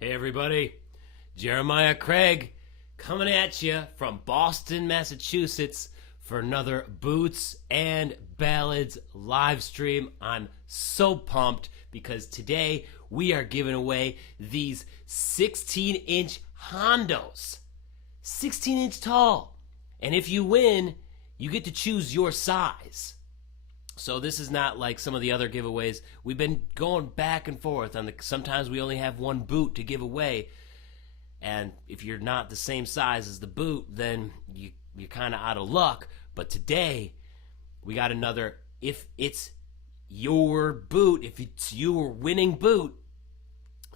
Hey everybody, Jeremiah Craig coming at you from Boston, Massachusetts for another Boots and Ballads live stream. I'm so pumped because today we are giving away these 16-inch Hondos. 16-inch tall. And if you win, you get to choose your size. So this is not like some of the other giveaways. We've been going back and forth on sometimes we only have one boot to give away. And if you're not the same size as the boot, then you're kind of out of luck. But today, we got another, if it's your boot, if it's your winning boot,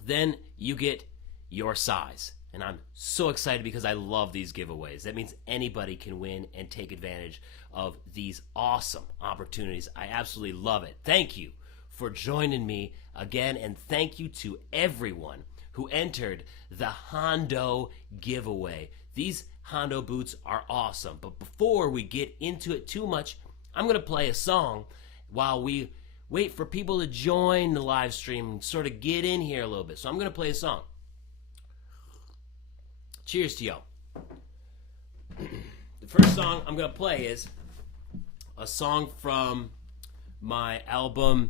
then you get your size. And I'm so excited because I love these giveaways. That means anybody can win and take advantage of these awesome opportunities. I absolutely love it. Thank you for joining me again, and thank you to everyone who entered the Hondo giveaway. These Hondo boots are awesome, but before we get into it too much, I'm going to play a song while we wait for people to join the live stream and sort of get in here a little bit. So I'm going to play a song. Cheers to y'all. The first song I'm going to play is a song from my album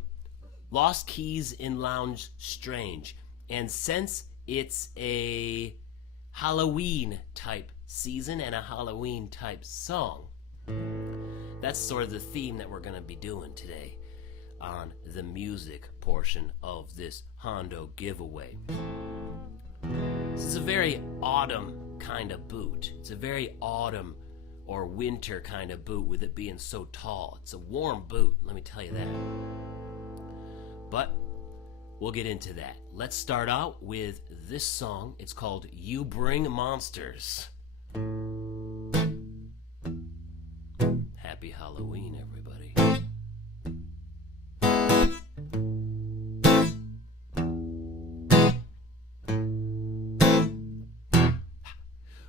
Lost Keys in Lounge Strange. And since it's a Halloween type season and a Halloween type song, that's sort of the theme that we're going to be doing today on the music portion of this Hondo giveaway. This is a very autumn kind of boot. It's a very autumn or winter kind of boot with it being so tall. It's a warm boot, let me tell you that. But we'll get into that. Let's start out with this song. It's called You Bring Monsters. Happy Halloween, everybody.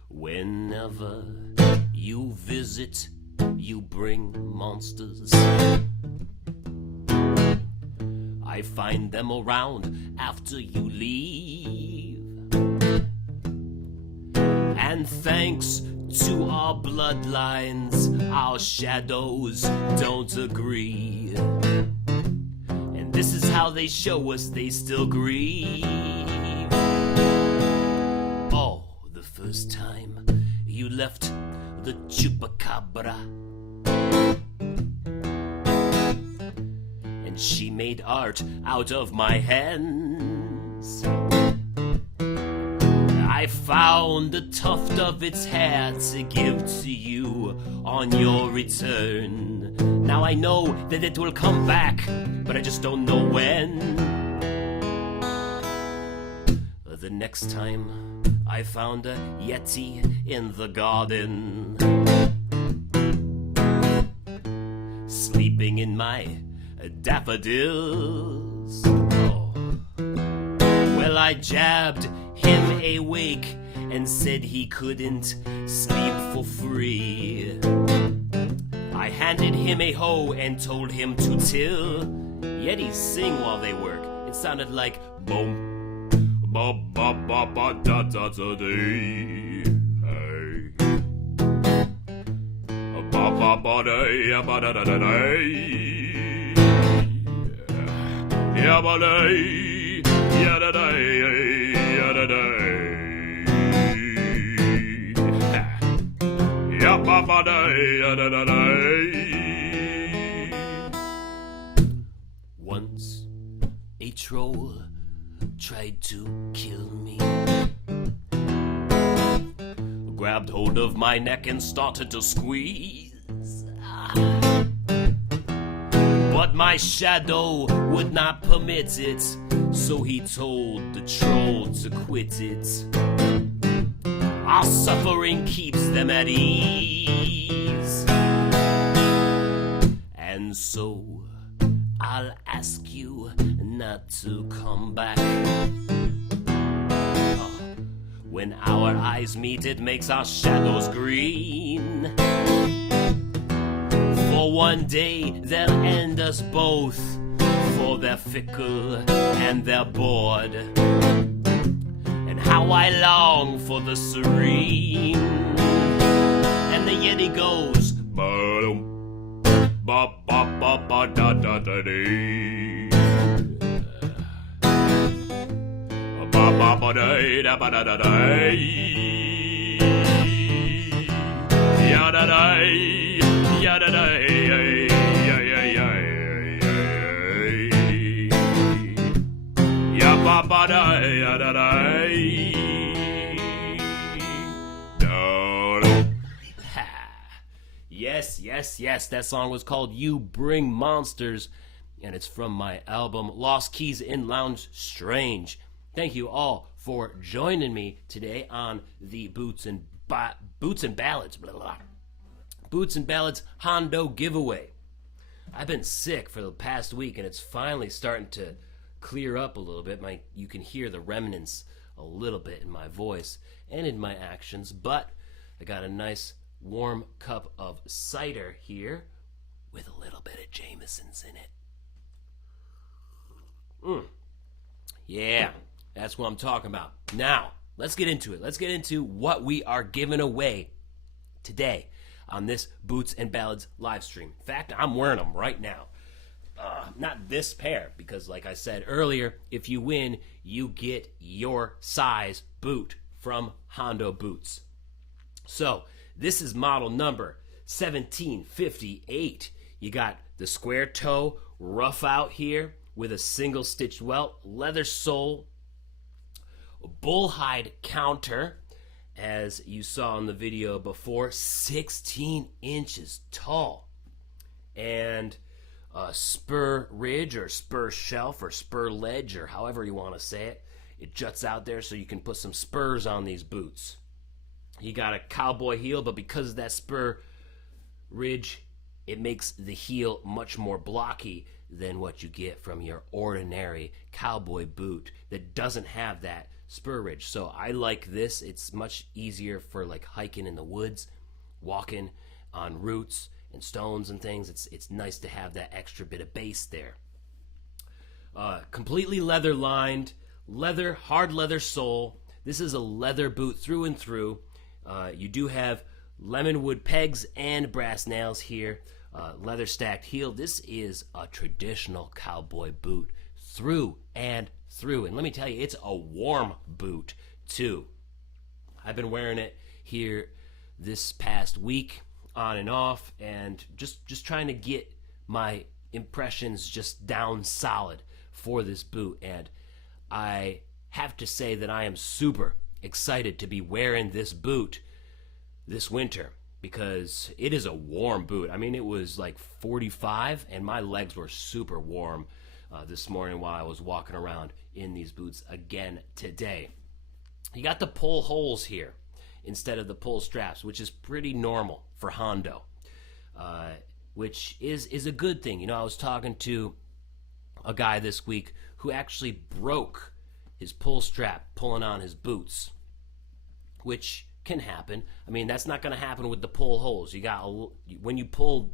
Whenever you visit, you bring monsters. I find them around after you leave. And thanks to our bloodlines, our shadows don't agree. And this is how they show us they still grieve. Oh, the first time you left the chupacabra, and she made art out of my hands. I found a tuft of its hair to give to you on your return. Now I know that it will come back, but I just don't know when. The next time I found a yeti in the garden, sleeping in my daffodils. Oh. Well, I jabbed him awake and said he couldn't sleep for free. I handed him a hoe and told him to till. Yetis sing while they work. It sounded like boom. Ba ba ba ba da da da dee. Hey. Ba ba ba da ba da da da dee. Ya ba da ya da da ya da da. Ya ba ba da ya da da da. Once a troll tried to kill me, grabbed hold of my neck and started to squeeze. But my shadow would not permit it, so he told the troll to quit it. Our suffering keeps them at ease, and so I'll ask you not to come back. When our eyes meet, it makes our shadows green. For one day they'll end us both, for they're fickle and they're bored. how I long for the serene. And the Yeti goes, ba-dum, ba-ba-ba-ba-da-da-da-dee. Ba-ba-ba-da-da-ba-da-da-dee. Ya-da-dee, ya-da-dee, ya-ba-ba-da, ya-da-dee. Yes, yes, yes, that song was called You Bring Monsters, and it's from my album Lost Keys in Lounge Strange. Thank you all for joining me today on the Boots and Ballads, blah, blah, blah. Boots and Ballads Hondo Giveaway. I've been sick for the past week, and it's finally starting to clear up a little bit. You can hear the remnants a little bit in my voice and in my actions, but I got a nice warm cup of cider here with a little bit of Jameson's in it. Yeah, that's what I'm talking about. Now, let's get into it. Let's get into what we are giving away today on this Boots and Ballads live stream. In fact, I'm wearing them right now. Not this pair, because like I said earlier, if you win, you get your size boot from Hondo Boots. So, this is model number 1758. You got the square toe rough out here with a single stitched welt, leather sole, bullhide counter, as you saw in the video before, 16 inches tall, and a spur ridge or spur shelf or spur ledge or however you want to say it. It juts out there so you can put some spurs on these boots. You got a cowboy heel, but because of that spur ridge, it makes the heel much more blocky than what you get from your ordinary cowboy boot that doesn't have that spur ridge. So I like this. It's much easier for like hiking in the woods, walking on roots and stones and things. It's nice to have that extra bit of base there. Completely leather lined, hard leather sole. This is a leather boot through and through. You do have lemon wood pegs and brass nails here. Leather stacked heel. This is a traditional cowboy boot through and through. And let me tell you, it's a warm boot too. I've been wearing it here this past week on and off, and just trying to get my impressions just down solid for this boot. And I have to say that I am super excited to be wearing this boot this winter because it is a warm boot. I mean, it was like 45 and my legs were super warm this morning while I was walking around in these boots again today. You got the pull holes here instead of the pull straps, which is pretty normal for Hondo, which is a good thing. You know, I was talking to a guy this week who actually broke his pull strap pulling on his boots, which can happen. I mean, that's not going to happen with the pull holes. When you pull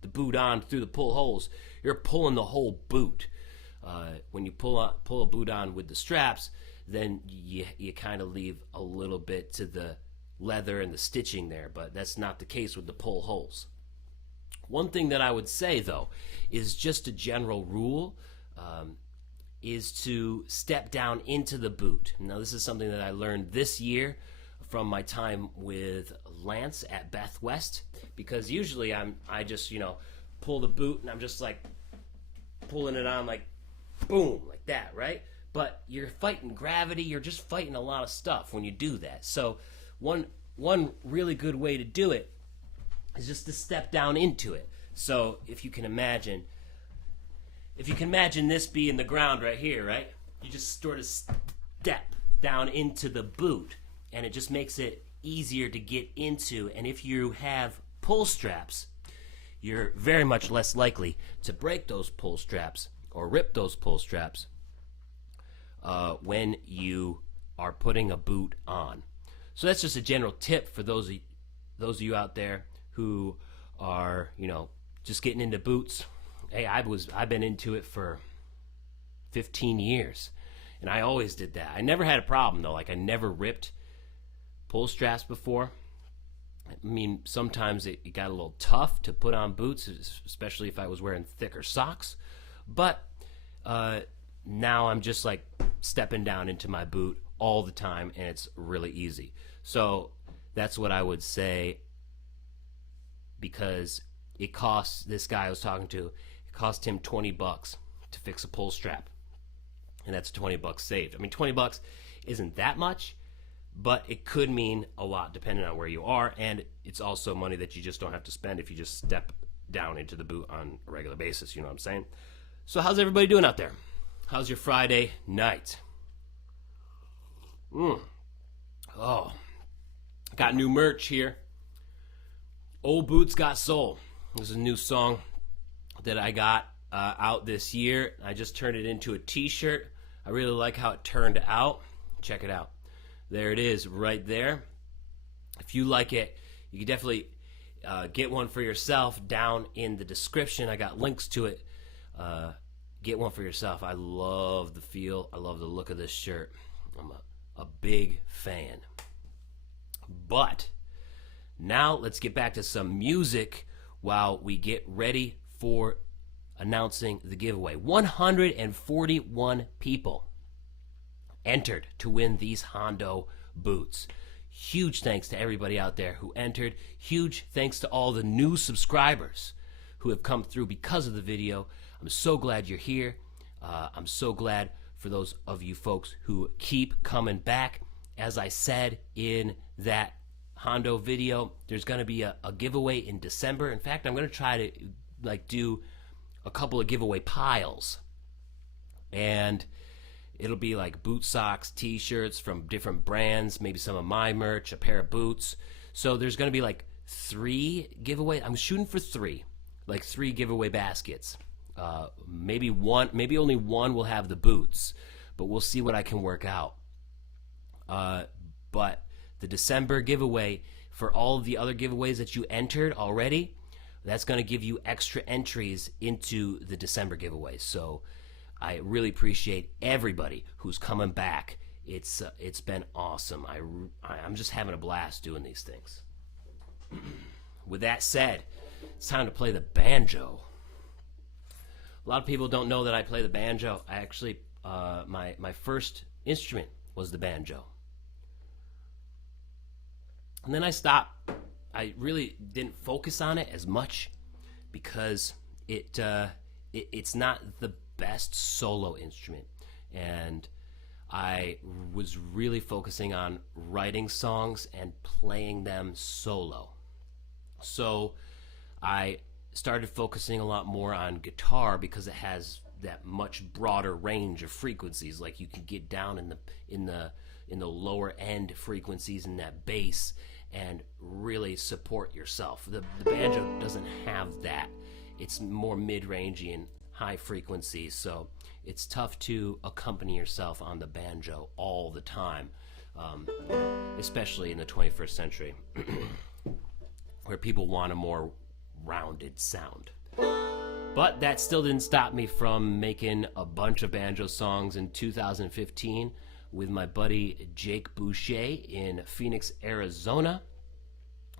the boot on through the pull holes, you're pulling the whole boot. When you pull a boot on with the straps, then you kind of leave a little bit to the leather and the stitching there, but that's not the case with the pull holes. One thing that I would say, though, is just a general rule, is to step down into the boot. Now, this is something that I learned this year from my time with Lance at Beth West, because usually I just pull the boot and I'm just like pulling it on like boom, like that, right? But you're fighting gravity, you're just fighting a lot of stuff when you do that. So one really good way to do it is just to step down into it. So if you can imagine this being the ground right here, right? You just sort of step down into the boot, and it just makes it easier to get into. And if you have pull straps, you're very much less likely to break those pull straps or rip those pull straps when you are putting a boot on. So that's just a general tip for those of you out there who are, just getting into boots. Hey, I've been into it for 15 years, And I always did that. I never had a problem, though. Like, I never ripped pull straps before. I mean, sometimes it got a little tough to put on boots, especially if I was wearing thicker socks. But now I'm just like stepping down into my boot all the time, and it's really easy. So that's what I would say, because it costs this guy I was talking to, it cost him $20 to fix a pull strap, and that's $20 saved. I mean, $20 isn't that much, but it could mean a lot depending on where you are, and it's also money that you just don't have to spend if you just step down into the boot on a regular basis, you know what I'm saying? So how's everybody doing out there? How's your Friday night? Oh, got new merch here. Old Boots Got Soul. This is a new song that I got out this year. I just turned it into a t-shirt. I really like how it turned out. Check it out. There it is right there. If you like it, you can definitely get one for yourself down in the description. I got links to it. Get one for yourself. I love the feel. I love the look of this shirt. I'm a big fan. But now let's get back to some music while we get ready for announcing the giveaway. 141 people entered to win these Hondo boots. Huge thanks to everybody out there who entered. Huge thanks to all the new subscribers who have come through because of the video. I'm so glad you're here. I'm so glad for those of you folks who keep coming back. As I said in that Hondo video, there's going to be a giveaway in December. In fact, I'm going to try to do a couple of giveaway piles, and it'll be like boot socks, t-shirts from different brands, maybe some of my merch, a pair of boots. So there's going to be like 3 giveaways. I'm shooting for 3, like 3 giveaway baskets. Maybe only one will have the boots, but we'll see what I can work out. But the December giveaway, for all of the other giveaways that you entered already, that's going to give you extra entries into the December giveaway. So I really appreciate everybody who's coming back. It's been awesome. I'm just having a blast doing these things. With that said, it's time to play the banjo. A lot of people don't know that I play the banjo. I actually, my first instrument was the banjo. And then I stopped. I really didn't focus on it as much because it's not the best solo instrument. And I was really focusing on writing songs and playing them solo. So I started focusing a lot more on guitar because it has that much broader range of frequencies. Like, you can get down in the lower end frequencies in that bass and really support yourself. The banjo doesn't have that. It's more mid-rangey and high frequency, so it's tough to accompany yourself on the banjo all the time, especially in the 21st century where people want a more rounded sound. But that still didn't stop me from making a bunch of banjo songs in 2015 with my buddy Jake Boucher in Phoenix, Arizona.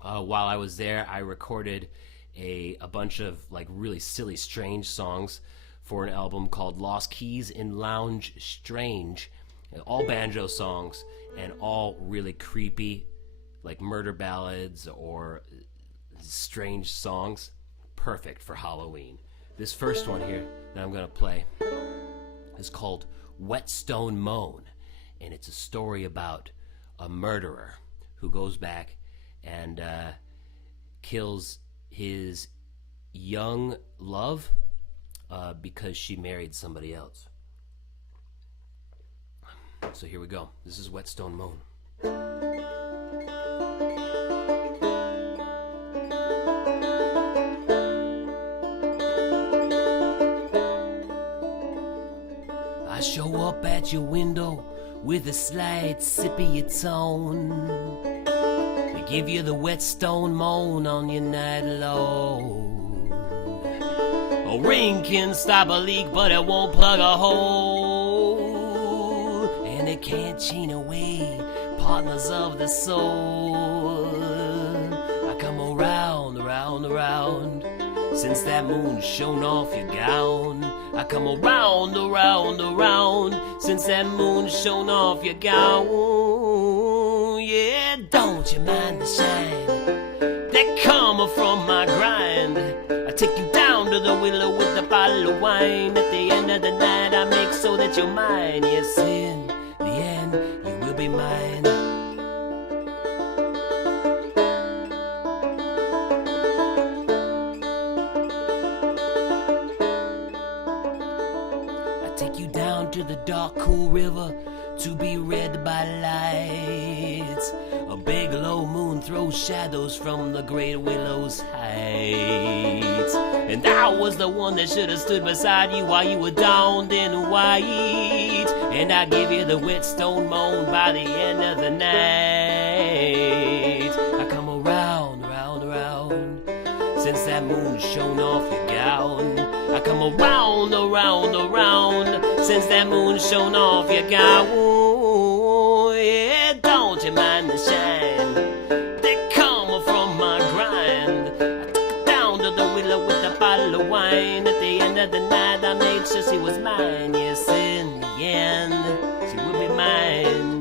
While I was there, I recorded a bunch of like really silly, strange songs for an album called Lost Keys in Lounge Strange. All banjo songs and all really creepy, like murder ballads or strange songs. Perfect for Halloween. This first one here that I'm going to play is called Whetstone Moan, and it's a story about a murderer who goes back and kills his young love because she married somebody else. So here we go. This is Whetstone Moan. I show up at your window with a slight sip of your tone. They give you the whetstone moan on your night load. A ring can stop a leak, but it won't plug a hole. can't chain away, partners of the soul. I come around, around, around, since that moon shone off your gown. I come around, around, around, since that moon shone off your gown. Yeah, don't you mind the shine that come from my grind? I take you down to the willow with a bottle of wine. At the end of the night I make so that you're mine. Yes, in the end you will be mine. Take you down to the dark, cool river to be read by lights. A big low moon throws shadows from the great willow's heights. And I was the one that should have stood beside you while you were downed in white. And I give you the whetstone moan by the end of the night. I come around, around, around, since that moon shone off your gown. I come around, around, around, since that moon shone off your gown. Yeah, don't you mind the shine that come from my grind? I took her down to the willow with a bottle of wine. At the end of the night I made sure she was mine. Yes, in the end she will be mine.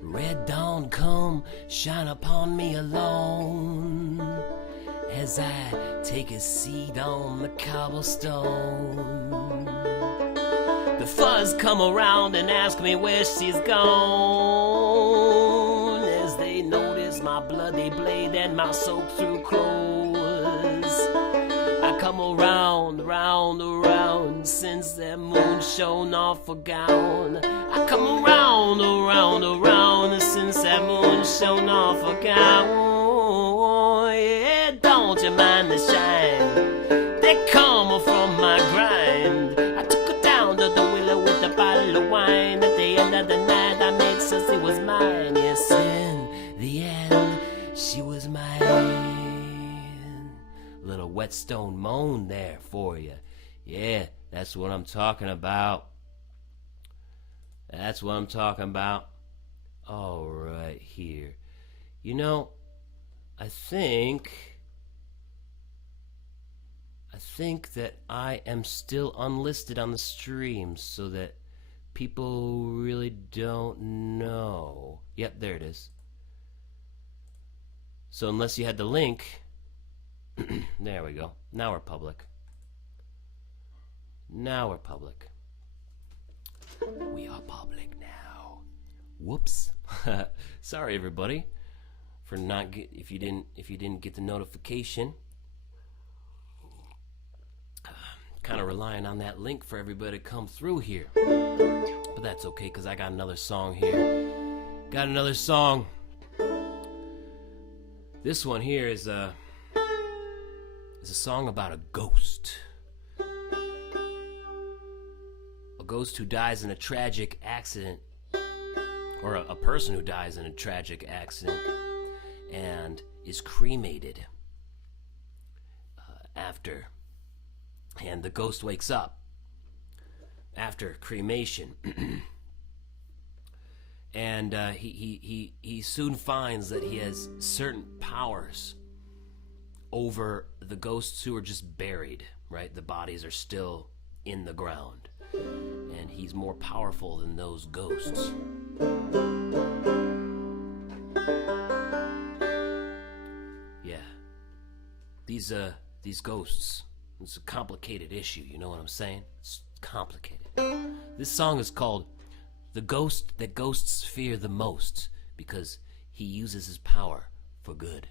Red dawn, come shine upon me alone, as I take a seat on the cobblestone. The fuzz come around and ask me where she's gone, as they notice my bloody blade and my soaked-through clothes. I come around, round, around, since that moon shone off her gown. I come around, around, around, since that moon shone off her gown. Yeah, don't you mind the shine that come from my grind? I took her down to the willow with a bottle of wine. At the end of the night I made sure she was mine. Yes, in the end she was mine. Little whetstone moan there for you. Yeah, that's what I'm talking about. That's what I'm talking about. All right, here. You know, I think that I am still unlisted on the stream, so that people really don't know. Yep, there it is. So unless you had the link, there we go. Now we're public. Now we're public. We are public now. Whoops. Sorry everybody for not if you didn't get the notification. Kind of relying on that link for everybody to come through here. But that's okay, because I got another song here. Got another song. This one here is a song about a ghost. A ghost who dies in a tragic accident, or a person who dies in a tragic accident and is cremated after. And the ghost wakes up after cremation. And he soon finds that he has certain powers over the ghosts who are just buried, right? The bodies are still in the ground. And he's more powerful than those ghosts. Yeah. These ghosts, it's a complicated issue, you know what I'm saying? It's complicated. This song is called The Ghost That Ghosts Fear the Most, because he uses his power for good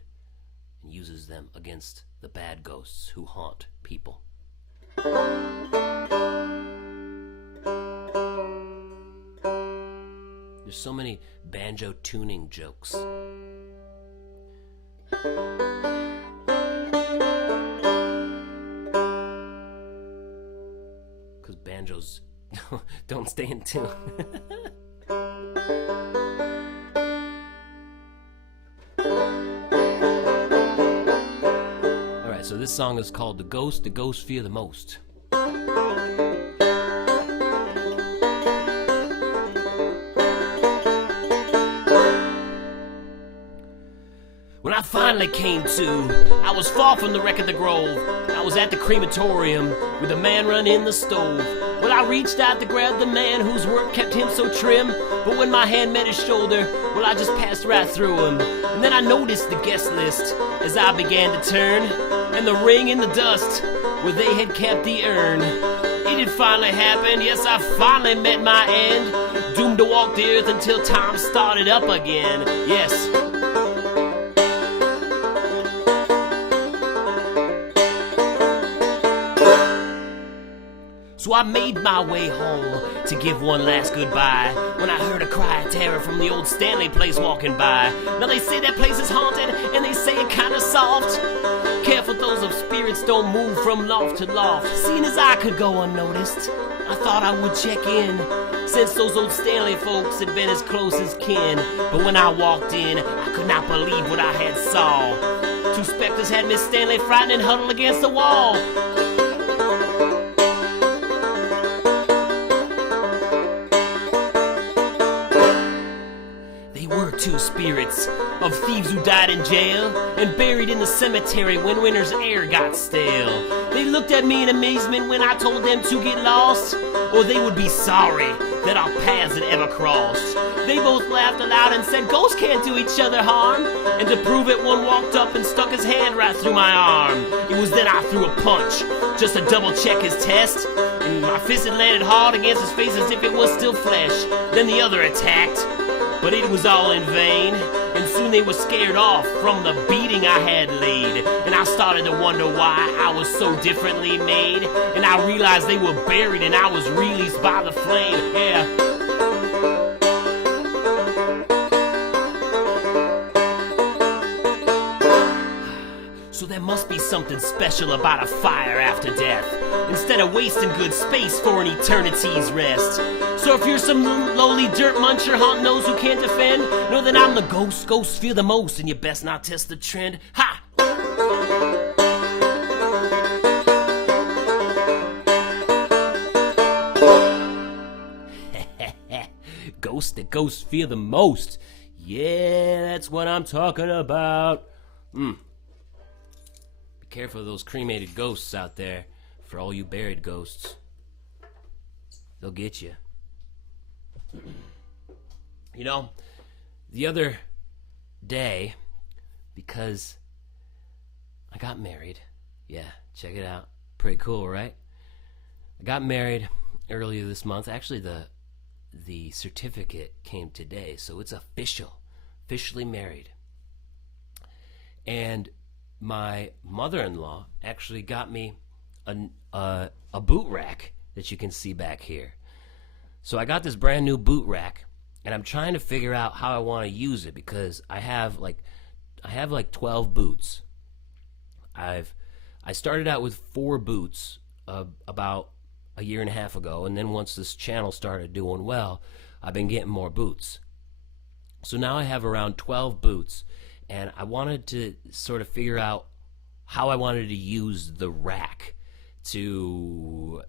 and uses them against the bad ghosts who haunt people. There's so many banjo tuning jokes. Because banjos don't stay in tune. So this song is called The Ghost Fear the Most. When I finally came to, I was far from the wreck of the grove. I was at the crematorium with a man running the stove. Well, I reached out to grab the man whose work kept him so trim. But when my hand met his shoulder, well, I just passed right through him. And then I noticed the guest list as I began to turn, and the ring in the dust where they had kept the urn. It had finally happened, yes, I finally met my end. Doomed to walk the earth until time started up again, yes. So I made my way home to give one last goodbye when I heard a cry of terror from the old Stanley place walking by. Now they say that place is haunted and they say it kinda soft. Careful, those of spirits don't move from loft to loft. Seeing as I could go unnoticed, I thought I would check in, since those old Stanley folks had been as close as kin. But when I walked in, I could not believe what I had saw. Two specters had Miss Stanley frightened and huddled against the wall. Two spirits of thieves who died in jail and buried in the cemetery when winter's air got stale. They looked at me in amazement when I told them to get lost, or they would be sorry that our paths had ever crossed. They both laughed aloud and said ghosts can't do each other harm, and to prove it, one walked up and stuck his hand right through my arm. It was then I threw a punch just to double check his test, and my fist had landed hard against his face as if it was still flesh. Then the other attacked, but it was all in vain, and soon they were scared off from the beating I had laid. And I started to wonder why I was so differently made, and I realized they were buried and I was released by the flame, yeah. So there must be something special about a fire after death, instead of wasting good space for an eternity's rest. So if you're some lowly dirt muncher haunting those who can't defend, know that I'm the ghost, ghosts fear the most, and you best not test the trend. Ha! Ghosts that ghosts fear the most. Yeah, that's what I'm talking about. Be careful of those cremated ghosts out there. For all you buried ghosts, they'll get you. You know, the other day, because I got married. Yeah, check it out. Pretty cool, right? I got married earlier this month. Actually, the certificate came today, so it's officially married. And my mother-in-law actually got me a boot rack that you can see back here. So I got this brand new boot rack, and I'm trying to figure out how I want to use it, because I have like 12 boots. I started out with 4 boots about a year and a half ago, and then once this channel started doing well, I've been getting more boots. So now I have around 12 boots, and I wanted to sort of figure out how I wanted to use the rack to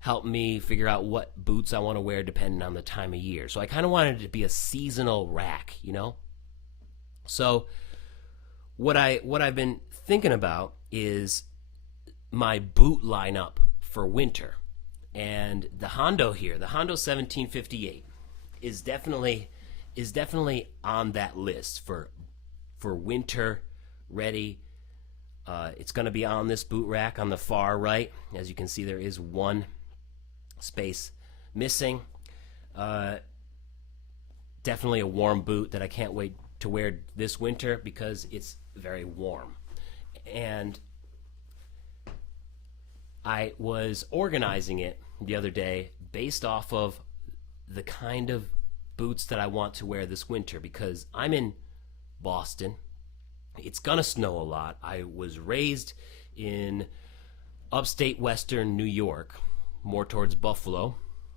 help me figure out what boots I want to wear depending on the time of year. So I kind of wanted it to be a seasonal rack, you know? So what I've been thinking about is my boot lineup for winter. And the Hondo here, the Hondo 1758, is definitely on that list for winter ready. It's going to be on this boot rack on the far right. As you can see, there is one space missing. Definitely a warm boot that I can't wait to wear this winter because it's very warm. And I was organizing it the other day based off of the kind of boots that I want to wear this winter, because I'm in Boston. It's gonna snow a lot. I was raised in upstate western New York, more towards Buffalo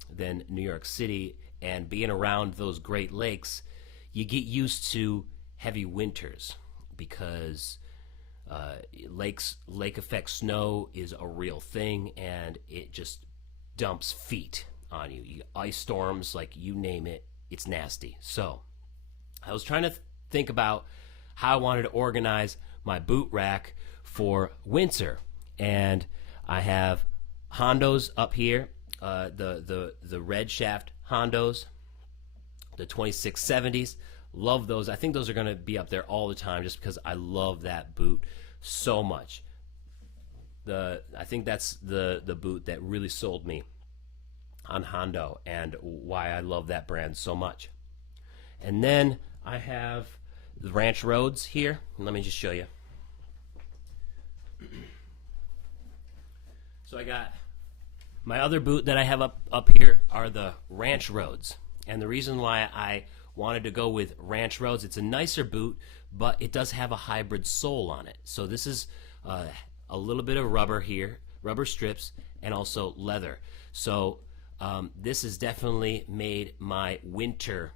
than New York City, and being around those Great Lakes, you get used to heavy winters because Lake effect snow is a real thing, and it just dumps feet on you. Ice storms, like you name it, it's nasty. So I was trying to think about how I wanted to organize my boot rack for winter, and I have Hondos up here, the red shaft Hondos, the 2670s. Love those. I think those are going to be up there all the time just because I love that boot so much. I think that's the boot that really sold me on Hondo and why I love that brand so much. And then I have the Ranch Roads here. Let me just show you. So I got my other boot that I have up here are the Ranch Roads. And the reason why I wanted to go with Ranch Roads, it's a nicer boot, but it does have a hybrid sole on it. So this is a little bit of rubber here, rubber strips, and also leather. So this has definitely made my winter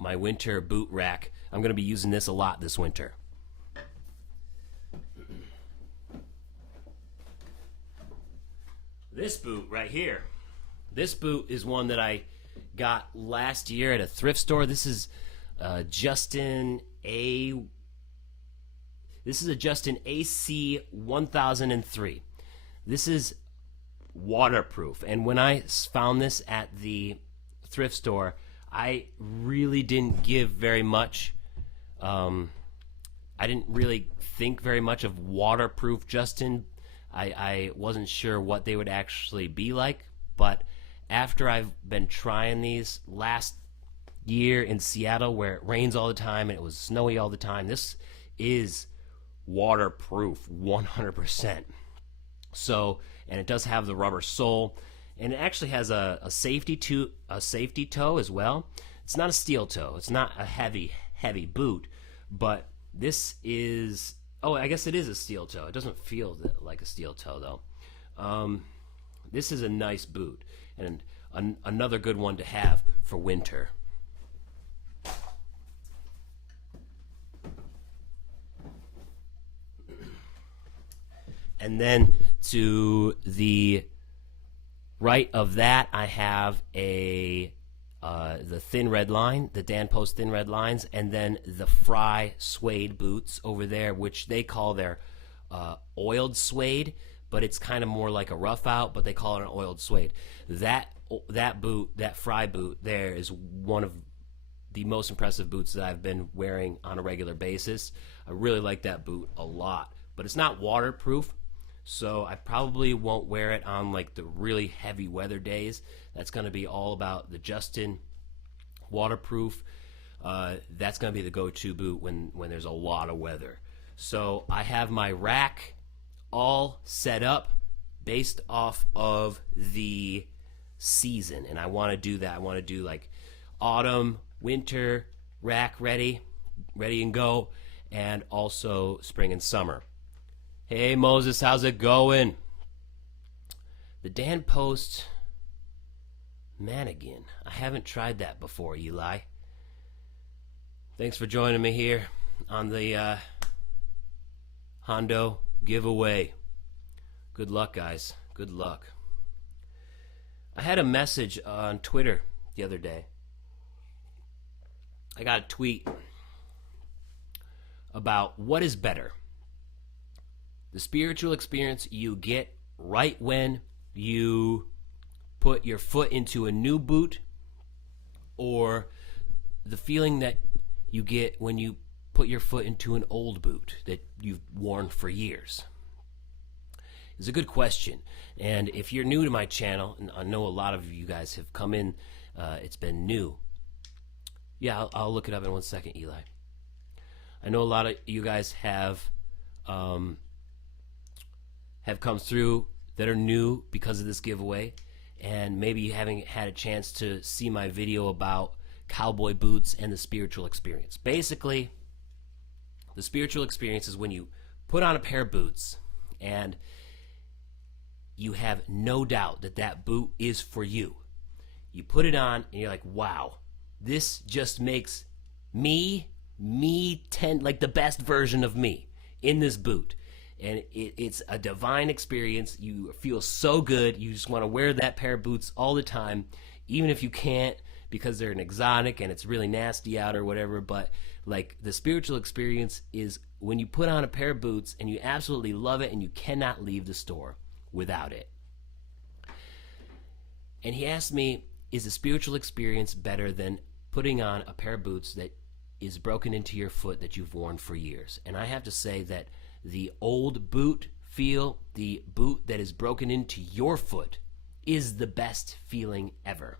boot rack. I'm going to be using this a lot this winter. This boot right here, this boot is one that I got last year at a thrift store. This is Justin AC 1003. This is waterproof, and when I found this at the thrift store, I really didn't give very much. I didn't really think very much of waterproof Justin. I wasn't sure what they would actually be like, but after I've been trying these last year in Seattle where it rains all the time and it was snowy all the time, this is waterproof 100%. So, and it does have the rubber sole, and it actually has a safety toe as well. It's not a steel toe. It's not a heavy boot, but this is, oh, I guess it is a steel toe. It doesn't feel like a steel toe though. This is a nice boot and another good one to have for winter. And then to the right of that, I have the thin red line, the Dan Post thin red lines, and then the Fry suede boots over there, which they call their oiled suede, but it's kind of more like a rough out, but they call it an oiled suede. That boot, that Fry boot there, is one of the most impressive boots that I've been wearing on a regular basis. I really like that boot a lot, but it's not waterproof, so I probably won't wear it on like the really heavy weather days. That's going to be all about the Justin waterproof. That's going to be the go-to boot when there's a lot of weather. So I have my rack all set up based off of the season, and I want to do that. I want to do like autumn, winter, rack ready and go, and also spring and summer. Hey Moses, how's it going? The Dan Post Mannequin. I haven't tried that before, Eli. Thanks for joining me here on the Hondo giveaway. Good luck, guys. Good luck. I had a message on Twitter the other day. I got a tweet about what is better. The spiritual experience you get right when you put your foot into a new boot, or the feeling that you get when you put your foot into an old boot that you've worn for years? It's a good question. And if you're new to my channel, and I know a lot of you guys have come in, it's been new. Yeah, I'll look it up in 1 second, Eli. I know a lot of you guys have come through that are new because of this giveaway, and maybe you haven't had a chance to see my video about cowboy boots and the spiritual experience. Basically, the spiritual experience is when you put on a pair of boots and you have no doubt that that boot is for you. You put it on and you're like, wow, this just makes me 10, like the best version of me in this boot. And it's a divine experience. You feel so good. You just want to wear that pair of boots all the time, even if you can't because they're an exotic and it's really nasty out or whatever. But like the spiritual experience is when you put on a pair of boots and you absolutely love it and you cannot leave the store without it. And he asked me, is a spiritual experience better than putting on a pair of boots that is broken into your foot that you've worn for years? And I have to say that the old boot feel, the boot that is broken into your foot, is the best feeling ever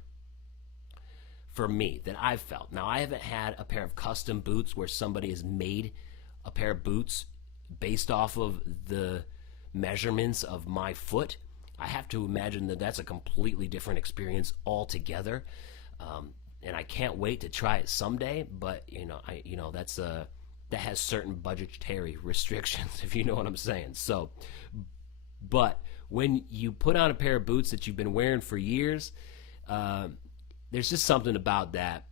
for me that I've felt. Now, I haven't had a pair of custom boots where somebody has made a pair of boots based off of the measurements of my foot. I have to imagine that that's a completely different experience altogether. And I can't wait to try it someday, but that has certain budgetary restrictions, if you know what I'm saying. So, but when you put on a pair of boots that you've been wearing for years, there's just something about that.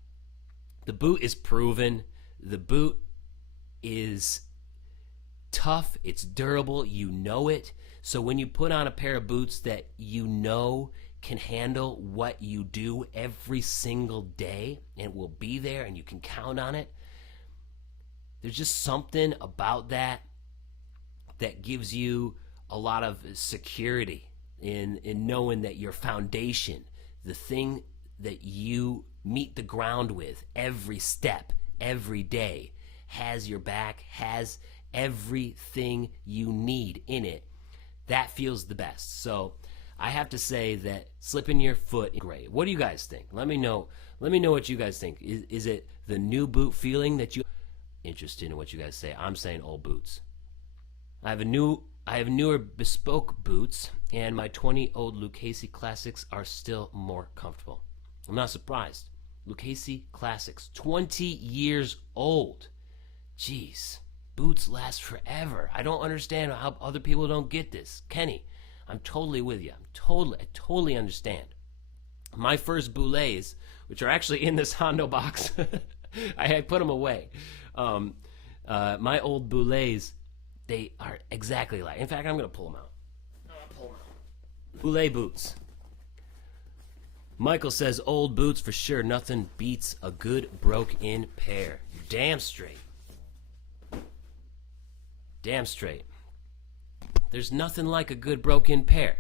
The boot is proven. The boot is tough. It's durable. You know it. So when you put on a pair of boots that you know can handle what you do every single day and will be there and you can count on it, there's just something about that that gives you a lot of security in knowing that your foundation, the thing that you meet the ground with every step, every day, has your back, has everything you need in it. That feels the best. So I have to say that slipping your foot is great. What do you guys think? Let me know what you guys think. Is it the new boot feeling that you... Interested in what you guys say. I'm saying old boots. I have newer bespoke boots, and my 20 old Lucchese Classics are still more comfortable. I'm not surprised. Lucchese Classics, 20 years old. Jeez, boots last forever. I don't understand how other people don't get this. Kenny, I'm totally with you. I totally understand. My first boulets, which are actually in this Hondo box, I put them away. My old boulets, they are exactly like. In fact, I'm gonna pull them out. Boulet boots. Michael says old boots for sure. Nothing beats a good broke-in pair. Damn straight. Damn straight. There's nothing like a good broken pair.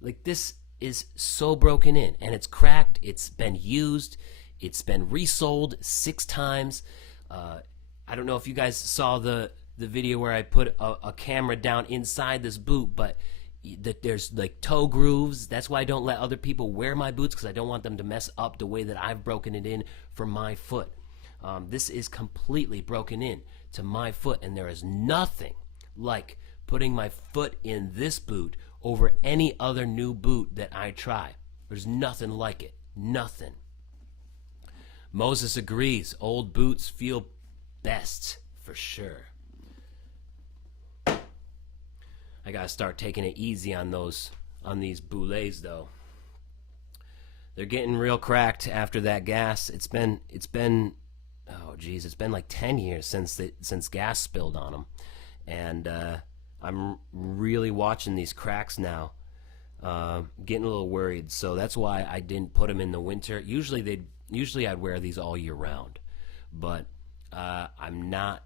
Like, this is so broken in, and it's cracked. It's been used. It's been resold 6 times. I don't know if you guys saw the video where I put a camera down inside this boot, but there's like toe grooves. That's why I don't let other people wear my boots, because I don't want them to mess up the way that I've broken it in for my foot. This is completely broken in to my foot, and there is nothing like putting my foot in this boot over any other new boot that I try. There's nothing like it. Nothing. Moses agrees. Old boots feel best for sure. I gotta start taking it easy on these boulets though. They're getting real cracked after that gas. It's been oh geez, it's been like 10 years since gas spilled on them, and I'm really watching these cracks now. Getting a little worried, so that's why I didn't put them in the winter. Usually I'd wear these all year round, but I'm not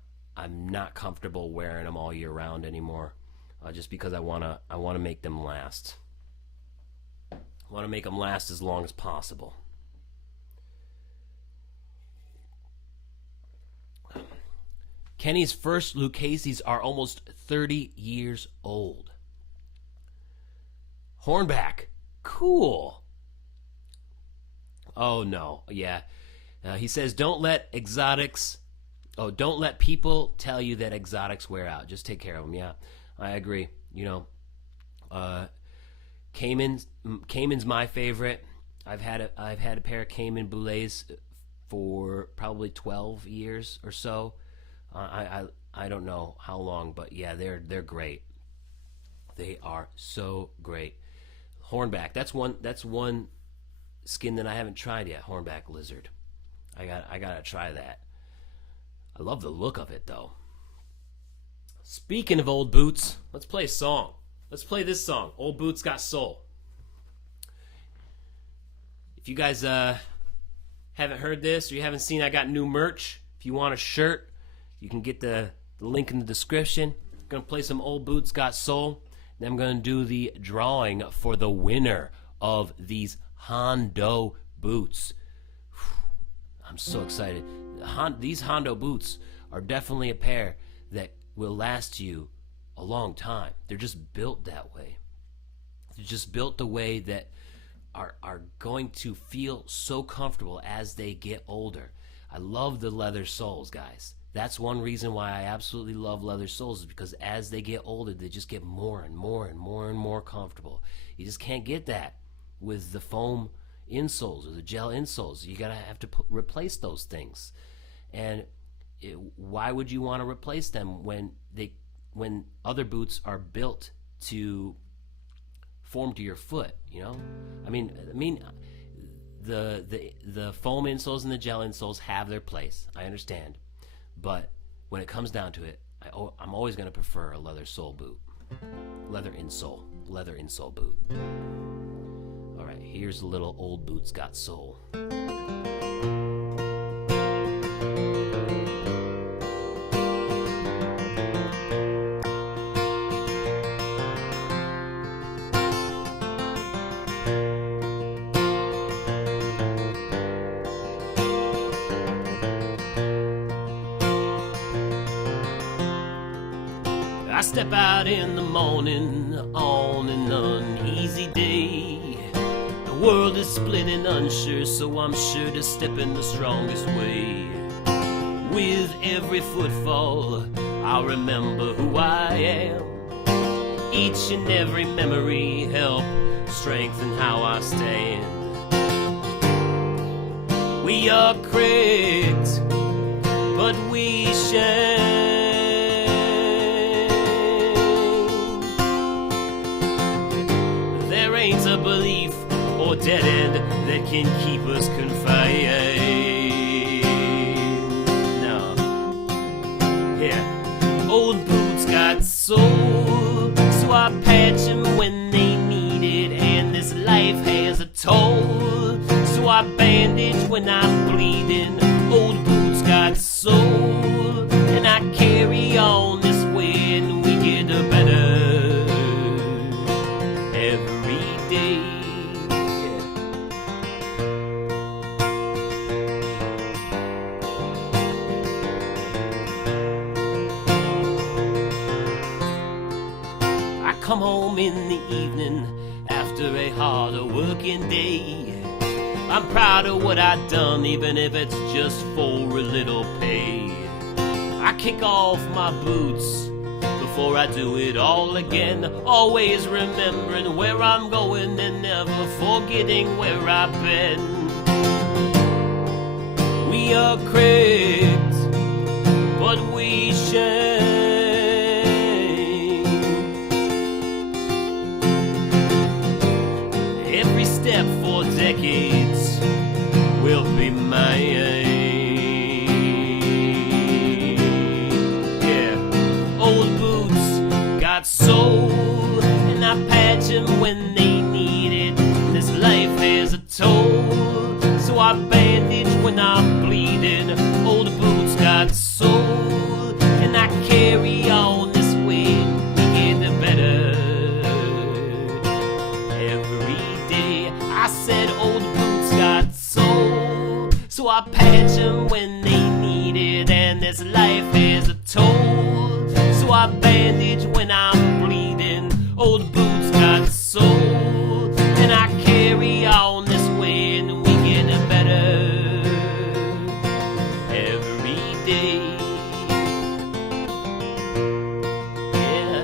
comfortable wearing them all year round anymore, just because I wanna make them last. I want to make them last as long as possible. Kenny's first Lucchese's are almost 30 years old. Hornback, cool. Oh no, yeah. He says, don't let people tell you that exotics wear out. Just take care of them. Yeah, I agree. You know, Cayman's my favorite. I've had a pair of Cayman boulets for probably 12 years or so. I don't know how long, but yeah, they're great. They are so great. Hornback, that's one skin that I haven't tried yet. Hornback lizard. I gotta try that. I love the look of it though. Speaking of old boots, let's play a song. Let's play this song, Old Boots Got Soul. If you guys haven't heard this or you haven't seen, I got new merch. If you want a shirt, you can get the link in the description. I'm going to play some Old Boots Got Soul. Then I'm going to do the drawing for the winner of these Hondo boots. I'm so excited. These Hondo boots are definitely a pair that will last you a long time. They're just built that way. They're just built the way that are going to feel so comfortable as they get older. I love the leather soles, guys. That's one reason why I absolutely love leather soles, is because as they get older, they just get more and more and more and more comfortable. You just can't get that with the foam insoles or the gel insoles. You gotta have to replace those things. And why would you want to replace them when other boots are built to form to your foot? You know, I mean, the foam insoles and the gel insoles have their place. I understand, but when it comes down to it, I'm always going to prefer a leather sole boot, leather insole boot. All right, here's a little Old Boots Got Soul. I step out in the morning on an uneasy day. The world is split and unsure, so I'm sure to step in the strongest way. With every footfall, I'll remember who I am. Each and every memory help strengthen how I stand. We are cracked, but we shine. Ain't a belief or dead end that can keep us confined. No. Yeah. Old boots got soul, so I patch them when they need it. And this life has a toll, so I bandage when I'm bleeding. Old boots got soul, and I carry on this way, and we get better every day. I come home in the evening after a hard working day. I'm proud of what I've done, even if it's just for a little pay. I kick off my boots before I do it all again, always remembering where I'm going and never forgetting where I've been. We are cracked, but we shine. Every step for decades will be mine. Soul, and I patch them when they need it. This life has a toll, so I bandage when I'm bleeding. Old boots got soul, and I carry on this way. We get better every day. I said old boots got soul, so I patch them when they need it. And this life has a toll, so I bandage when I'm bleeding. Old boots got soul, and I carry on this way, and we get better every day. Yeah.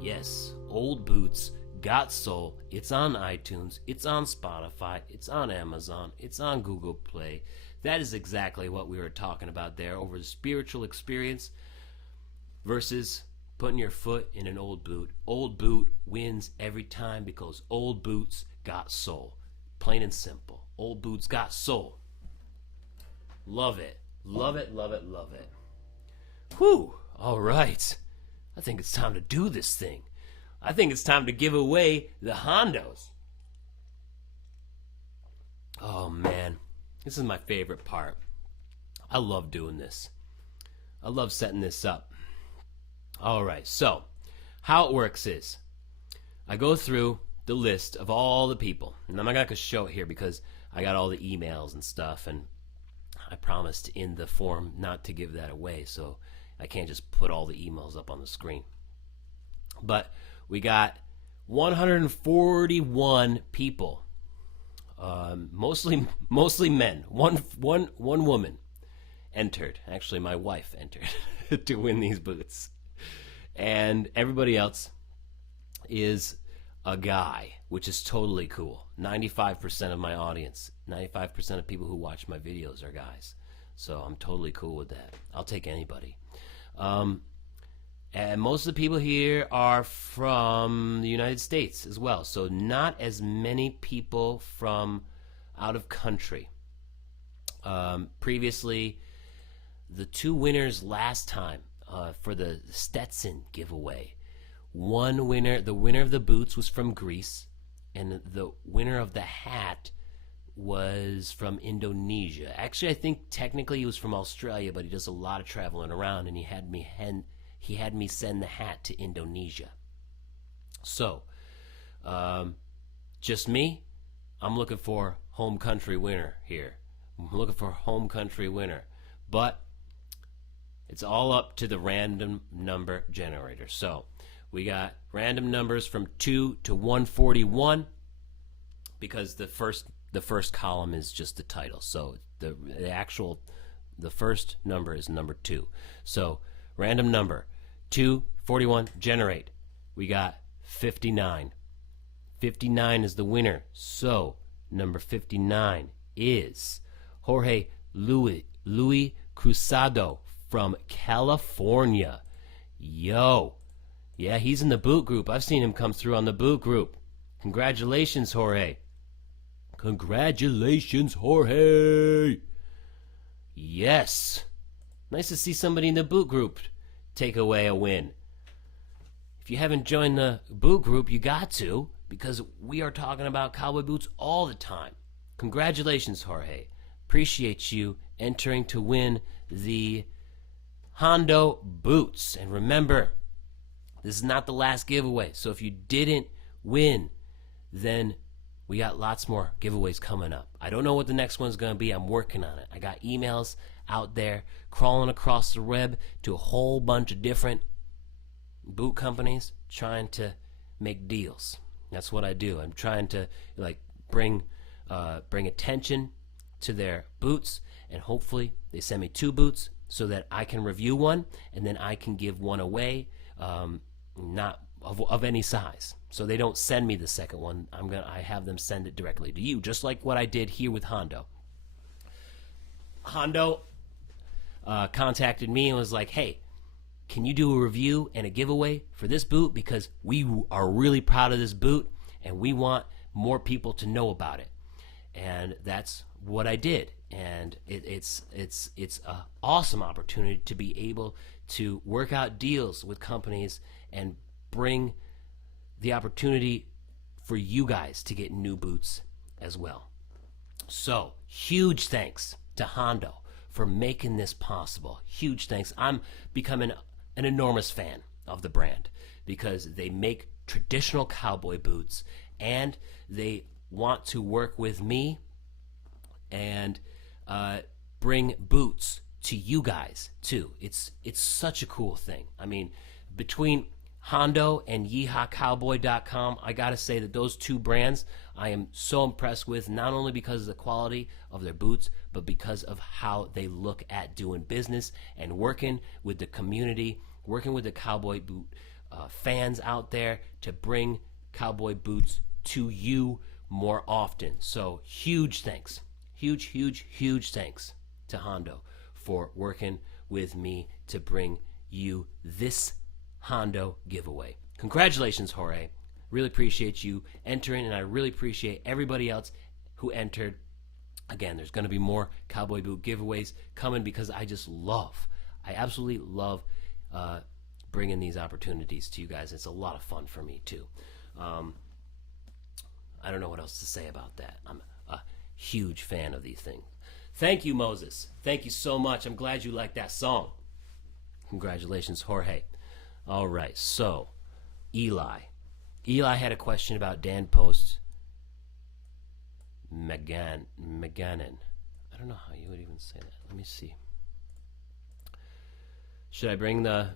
Yes, Old Boots Got Soul. It's on iTunes, it's on Spotify, it's on Amazon, it's on Google Play. That is exactly what we were talking about there, over the spiritual experience versus putting your foot in an old boot. Old boot wins every time because old boots got soul. Plain and simple. Old boots got soul. Love it. Love it, love it, love it. Whew. All right. I think it's time to do this thing. I think it's time to give away the Hondos. Oh, man. This is my favorite part. I love doing this. I love setting this up. All right. So, how it works is I go through the list of all the people. And I'm not going to show it here because I got all the emails and stuff, and I promised in the form not to give that away, so I can't just put all the emails up on the screen. But we got 141 people, mostly men. One woman entered. Actually, my wife entered to win these boots, and everybody else is a guy, which is totally cool. 95% of my audience, 95% of people who watch my videos are guys. So I'm totally cool with that. I'll take anybody. And most of the people here are from the United States as well. So not as many people from out of country. Previously, the two winners last time for the Stetson giveaway, the winner of the boots was from Greece, and the winner of the hat was from Indonesia. Actually, I think technically he was from Australia, but he does a lot of traveling around, and he had me send the hat to Indonesia. So, just me. I'm looking for home country winner here. I'm looking for home country winner, but it's all up to the random number generator. So we got random numbers from 2 to 141 because the first column is just the title. So the first number is number 2. So random number 241 generate. We got 59. 59 is the winner. So number 59 is Jorge Luis Cruzado from California. Yo. Yeah, he's in the boot group. I've seen him come through on the boot group. Congratulations, Jorge. Congratulations, Jorge. Yes. Nice to see somebody in the boot group take away a win. If you haven't joined the boot group, you got to, because we are talking about cowboy boots all the time. Congratulations, Jorge. Appreciate you entering to win the Hondo boots. And remember, this is not the last giveaway. So if you didn't win, then we got lots more giveaways coming up. I don't know what the next one's going to be. I'm working on it. I got emails out there crawling across the web to a whole bunch of different boot companies trying to make deals. That's what I do. I'm trying to bring attention to their boots, and hopefully they send me 2 boots so that I can review one, and then I can give one away, not of any size. So they don't send me the second one. I have them send it directly to you, just like what I did here with Hondo. Hondo contacted me and was like, hey, can you do a review and a giveaway for this boot, because we are really proud of this boot and we want more people to know about it. And that's what I did. And it's an awesome opportunity to be able to work out deals with companies and bring the opportunity for you guys to get new boots as well. So huge thanks to Hondo for making this possible. Huge thanks. I'm becoming an enormous fan of the brand because they make traditional cowboy boots and they want to work with me and bring boots to you guys too. It's such a cool thing. I mean, between Hondo and YeehawCowboy.com, I gotta say that those 2 brands I am so impressed with, not only because of the quality of their boots, but because of how they look at doing business and working with the community, working with the cowboy boot fans out there to bring cowboy boots to you more often. So huge thanks. Huge thanks to Hondo for working with me to bring you this Hondo giveaway. Congratulations, Jorge. Really appreciate you entering, and I really appreciate everybody else who entered. Again, there's going to be more cowboy boot giveaways coming because I absolutely love bringing these opportunities to you guys. It's a lot of fun for me too. I don't know what else to say about that. I'm a huge fan of these things. Thank you, Moses. Thank you so much. I'm glad you liked that song. Congratulations, Jorge. All right, so Eli had a question about Dan Post McGannon. I don't know how you would even say that. Let me see. Should I bring the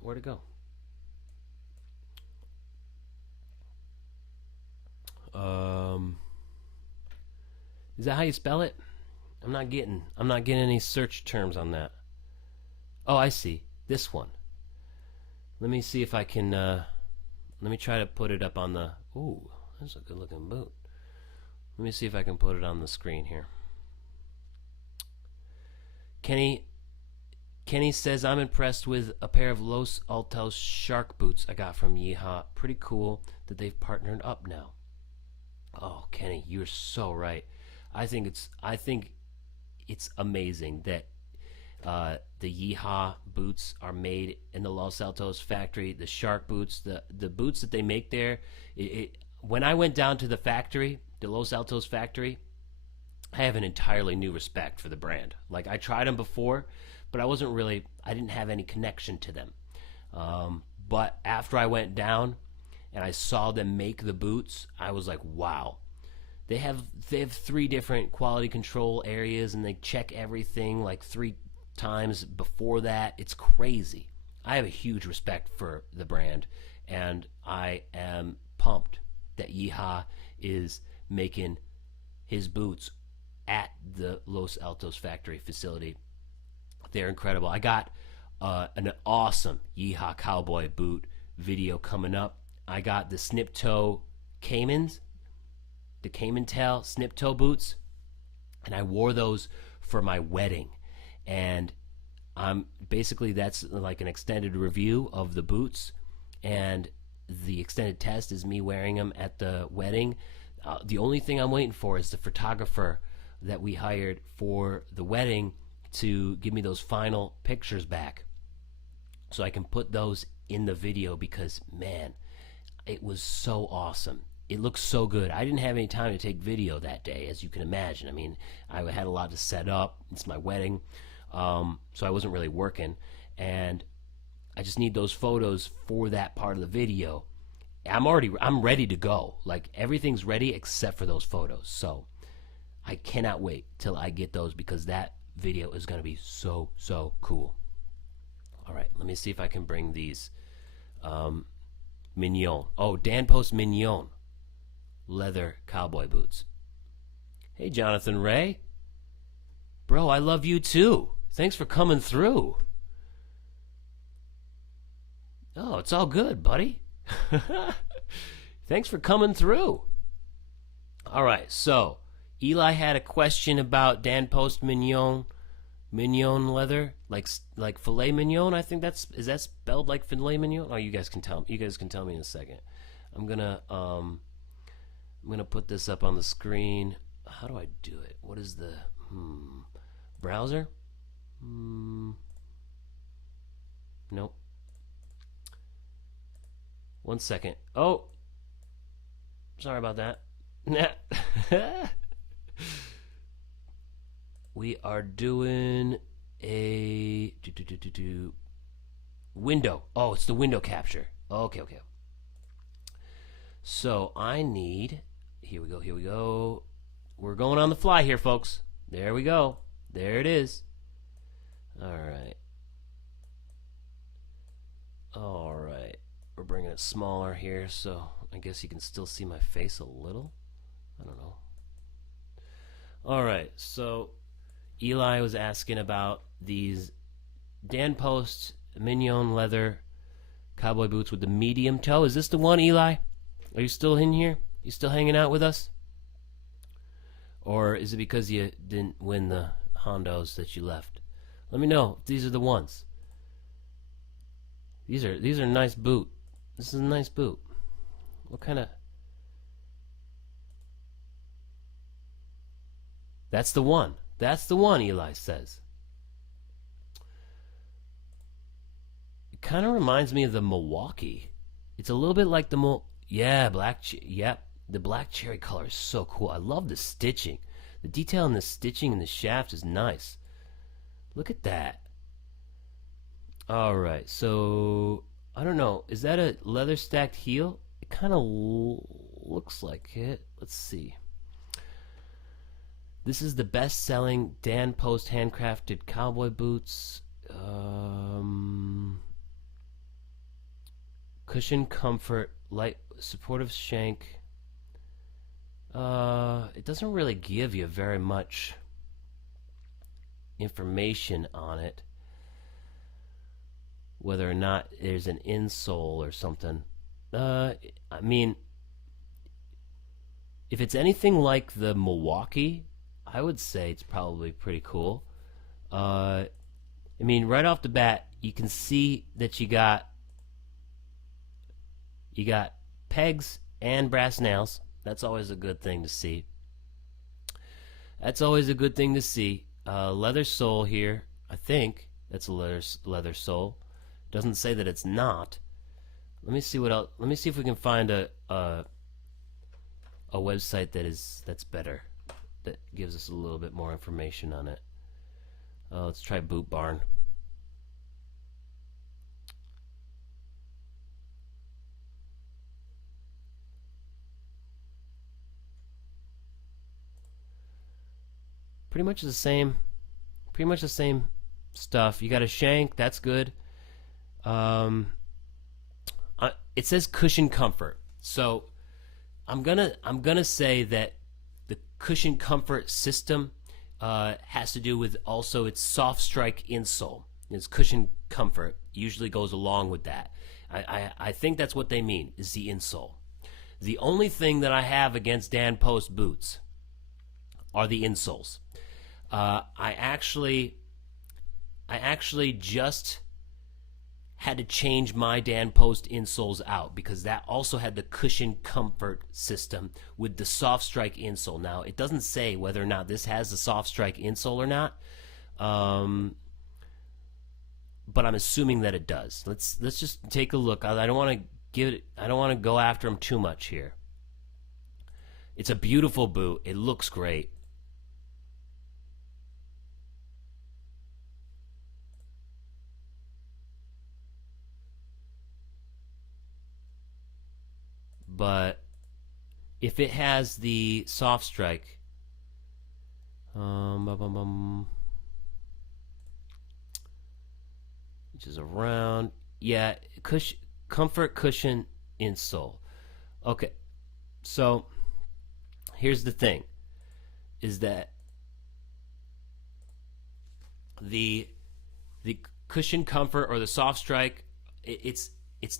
where'd it go? Is that how you spell it? I'm not getting any search terms on that. Oh, I see. This one. Let me see if I can let me try to put it up on the ooh, that's a good looking boot. Let me see if I can put it on the screen here. Kenny says, I'm impressed with a pair of Los Altos shark boots I got from Yeehaw. Pretty cool that they've partnered up now. Oh, Kenny, you're so right. I think it's amazing that the Yeehaw boots are made in the Los Altos factory. The shark boots, the boots that they make there. When I went down to the factory, the Los Altos factory, I have an entirely new respect for the brand. Like, I tried them before, but I didn't have any connection to them. But after I went down and I saw them make the boots, I was like, wow. They have 3 different quality control areas, and they check everything like 3 times before that. It's crazy. I have a huge respect for the brand, and I am pumped that Yeehaw is making his boots at the Los Altos factory facility. They're incredible. I got an awesome Yeehaw Cowboy Boot video coming up. I got the snip toe Caymans, the Cayman tail snip toe boots, and I wore those for my wedding. And that's like an extended review of the boots, and the extended test is me wearing them at the wedding. The only thing I'm waiting for is the photographer that we hired for the wedding to give me those final pictures back so I can put those in the video, because man, it was so awesome. It looks so good. I didn't have any time to take video that day, as you can imagine. I mean, I had a lot to set up. It's my wedding, so I wasn't really working, and I just need those photos for that part of the video. I'm ready to go. Like, everything's ready except for those photos. So I cannot wait till I get those, because that video is going to be so cool. All right, let me see if I can bring these Mignon. Oh, Dan Post Mignon leather cowboy boots. Hey, Jonathan Ray. Bro, I love you too. Thanks for coming through. Oh, it's all good, buddy. Thanks for coming through. All right, so Eli had a question about Dan Post Mignon leather, like filet mignon. I think is that spelled like filet mignon? Oh, you guys can tell me in a second. I'm gonna put this up on the screen. How do I do it? What is the browser? Nope. 1 second. Oh, sorry about that. We are doing a window. Oh, it's the window capture. Okay. So I need. Here we go. We're going on the fly here, folks. There we go. There it is. All right. We're bringing it smaller here, so I guess you can still see my face a little. I don't know. All right, so Eli was asking about these Dan Post Mignon leather cowboy boots with the medium toe. Is this the one, Eli? Are you still in here? You still hanging out with us? Or is it because you didn't win the Hondos that you left? Let me know if these are the ones. These are nice boot. This is a nice boot. What kind of? That's the one. That's the one, Eli says. It kind of reminds me of the Milwaukee. It's a little bit like the yeah, yep. The black cherry color is so cool. I love the stitching. The detail in the stitching in the shaft is nice. Look at that. All right, so I don't know. Is that a leather stacked heel? It kind of looks like it. Let's see. This is the best-selling Dan Post handcrafted cowboy boots. Cushion comfort, light, supportive shank. It doesn't really give you very much information on it, whether or not there's an insole or something. I mean, if it's anything like the Milwaukee, I would say it's probably pretty cool. I mean, right off the bat, you can see that you got pegs and brass nails. That's always a good thing to see. That's always a good thing to see. Leather sole here. I think that's a leather sole. Doesn't say that it's not. Let me see what else. Let me see if we can find a website that's better, that gives us a little bit more information on it. Let's try Boot Barn. Pretty much the same stuff. You got a shank, that's good. It says cushion comfort, so I'm gonna say that the cushion comfort system has to do with also its soft strike insole. Its cushion comfort usually goes along with that. I think that's what they mean, is the insole. The only thing that I have against Dan Post boots are the insoles. I actually just had to change my Dan Post insoles out because that also had the cushion comfort system with the soft strike insole. Now, it doesn't say whether or not this has the soft strike insole or not, but I'm assuming that it does. Let's just take a look. I don't want to go after them too much here. It's a beautiful boot. It looks great. But if it has the soft strike, which is around, yeah, comfort cushion insole. Okay, so here's the thing, is that the cushion comfort or the soft strike, it's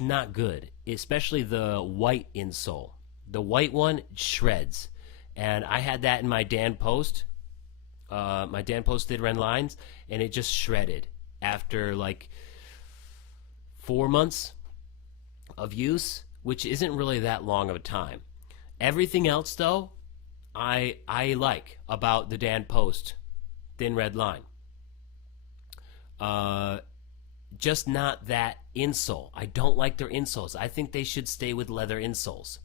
not good, especially the white insole. The white one shreds, and I had that in my Dan Post, my Dan Post Thin Red Lines, and it just shredded after like 4 months of use, which isn't really that long of a time. Everything else, though, I like about the Dan Post Thin Red Line. Just not that insole. I don't like their insoles. I think they should stay with leather insoles.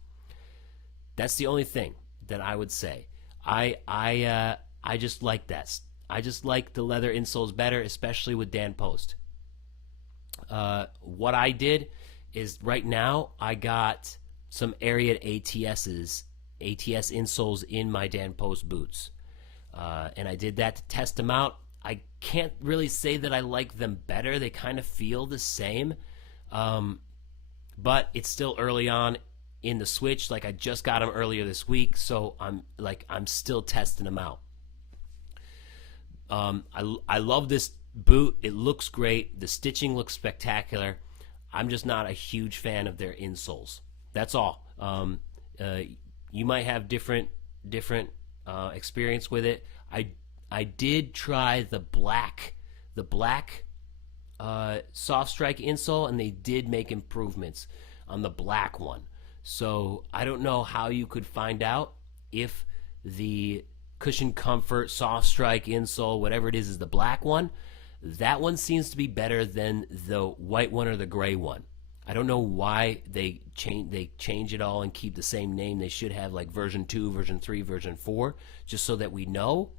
That's the only thing that I would say. I just like that. I just like the leather insoles better, especially with Dan Post. What I did is right now I got some Ariat ATS insoles in my Dan Post boots, and I did that to test them out. I can't really say that I like them better. They kind of feel the same, but it's still early on in the switch. Like, I just got them earlier this week, so I'm still testing them out. I love this boot. It looks great. The stitching looks spectacular. I'm just not a huge fan of their insoles. That's all. You might have different experience with it. I did try the black soft strike insole, and they did make improvements on the black one. So I don't know how you could find out if the cushion comfort soft strike insole, whatever it is the black one. That one seems to be better than the white one or the gray one. I don't know why they change it all and keep the same name. They should have like version 2, version 3, version 4, just so that we know.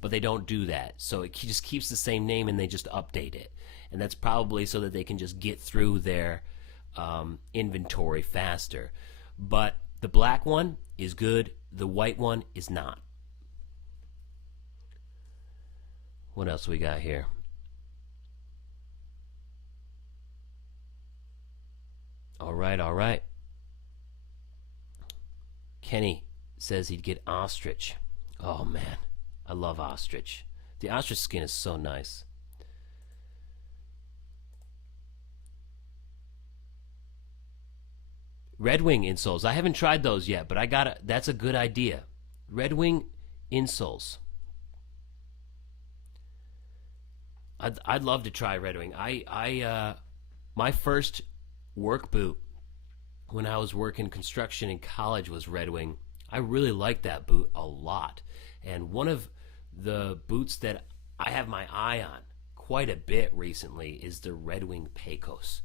But they don't do that. So it just keeps the same name and they just update it. And that's probably so that they can just get through their inventory faster. But the black one is good. The white one is not. What else we got here? All right. Kenny says he'd get ostrich. Oh, man. I love ostrich. The ostrich skin is so nice. Red Wing insoles. I haven't tried those yet, but that's a good idea. Red Wing insoles. I'd love to try Red Wing. My first work boot when I was working construction in college was Red Wing. I really liked that boot a lot. And one of the boots that I have my eye on quite a bit recently is the Red Wing Pecos.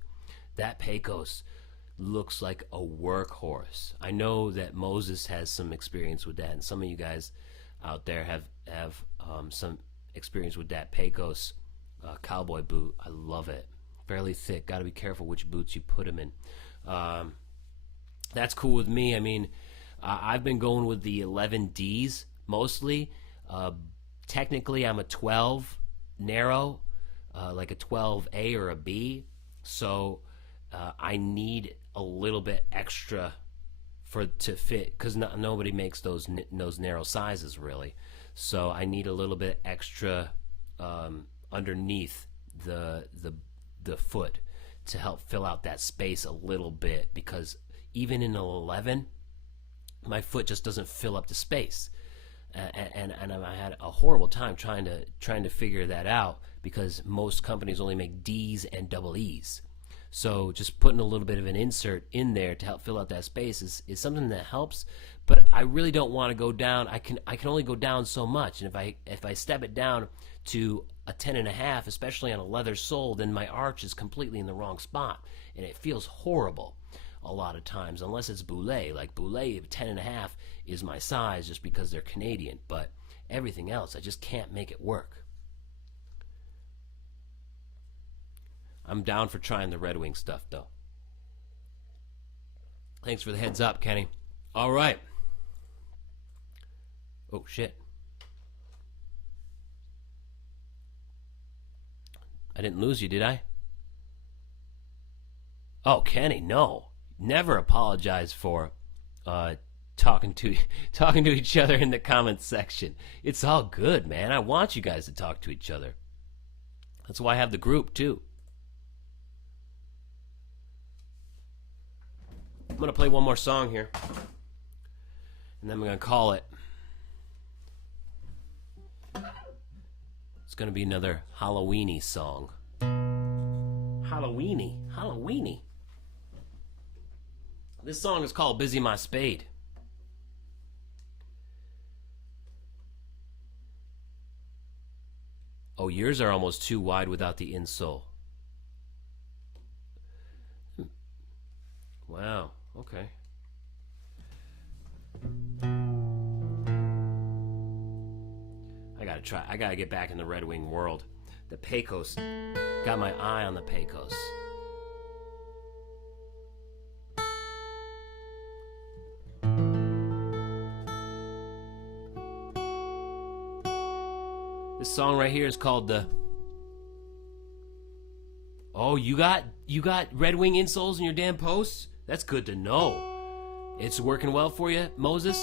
That Pecos looks like a workhorse. I know that Moses has some experience with that, and some of you guys out there have some experience with that Pecos cowboy boot. I love it. Fairly thick. Got to be careful which boots you put them in. That's cool with me. I mean, I've been going with the 11Ds mostly. Technically, I'm a 12 narrow, like a 12A or a B. So I need a little bit extra to fit, because nobody makes those narrow sizes really. So I need a little bit extra underneath the foot to help fill out that space a little bit, because even in an 11, my foot just doesn't fill up the space. And I had a horrible time trying to figure that out, because most companies only make D's and double E's. So just putting a little bit of an insert in there to help fill out that space is something that helps. But I really don't want to go down. I can only go down so much, and if I step it down to a 10.5, especially on a leather sole, then my arch is completely in the wrong spot, and it feels horrible a lot of times, unless it's Boulay. Like Boulay 10.5 is my size just because they're Canadian, but everything else I just can't make it work. I'm down for trying the Red Wing stuff though. Thanks for the heads up, Kenny. All right. Oh shit. I didn't lose you, did I? Oh, Kenny, no. Never apologize for talking to each other in the comments section. It's all good, man. I want you guys to talk to each other. That's why I have the group too. I'm gonna play one more song here, and then I'm gonna call it. It's gonna be another Halloweeny song. Halloweeny. This song is called Busy My Spade. Oh, yours are almost too wide without the insole. Wow, okay. I gotta get back in the Red Wing world. The Pecos, got my eye on the Pecos. This song right here is called the... Oh, you got Red Wing insoles in your damn posts? That's good to know. It's working well for you, Moses?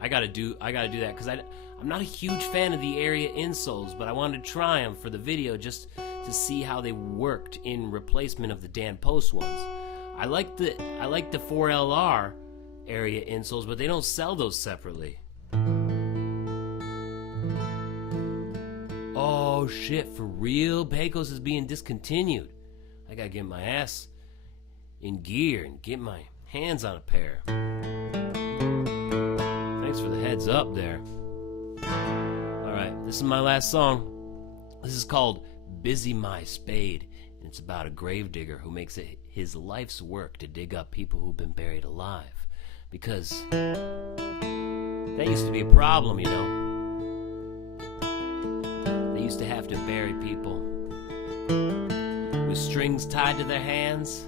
I gotta do that, because I'm not a huge fan of the area insoles, but I wanted to try them for the video just to see how they worked in replacement of the Dan Post ones. I like the 4LR area insoles, but they don't sell those separately. Oh oh shit, for real? Pecos is being discontinued. I gotta get my ass in gear and get my hands on a pair. Thanks for the heads up there. Alright, this is my last song. This is called Busy My Spade, and it's about a gravedigger who makes it his life's work to dig up people who've been buried alive. Because that used to be a problem, you know. They used to have to bury people with strings tied to their hands,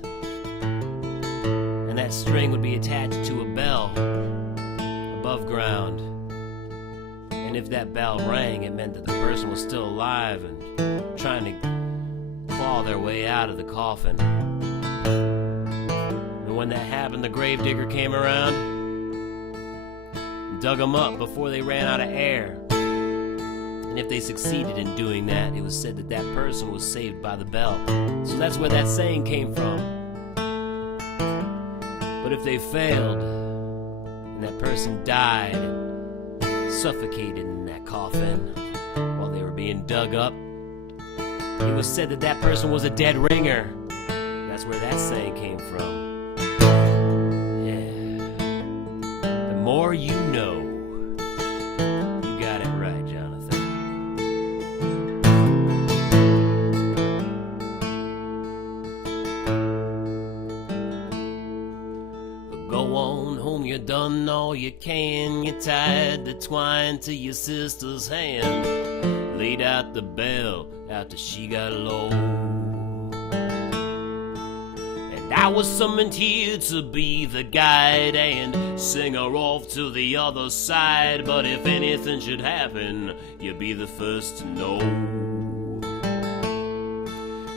and that string would be attached to a bell above ground. And if that bell rang, it meant that the person was still alive and trying to claw their way out of the coffin. And when that happened, the gravedigger came around and dug them up before they ran out of air. And if they succeeded in doing that, it was said that that person was saved by the bell. So that's where that saying came from. But if they failed, and that person died, suffocated in that coffin while they were being dug up, it was said that that person was a dead ringer. That's where that saying came from. Yeah. The more you know. You got it right, Jonathan. Go on home, you done all you can. You tied the twine to your sister's hand, laid out the bell after she got low. And I was summoned here to be the guide and sing her off to the other side. But if anything should happen, you'll be the first to know.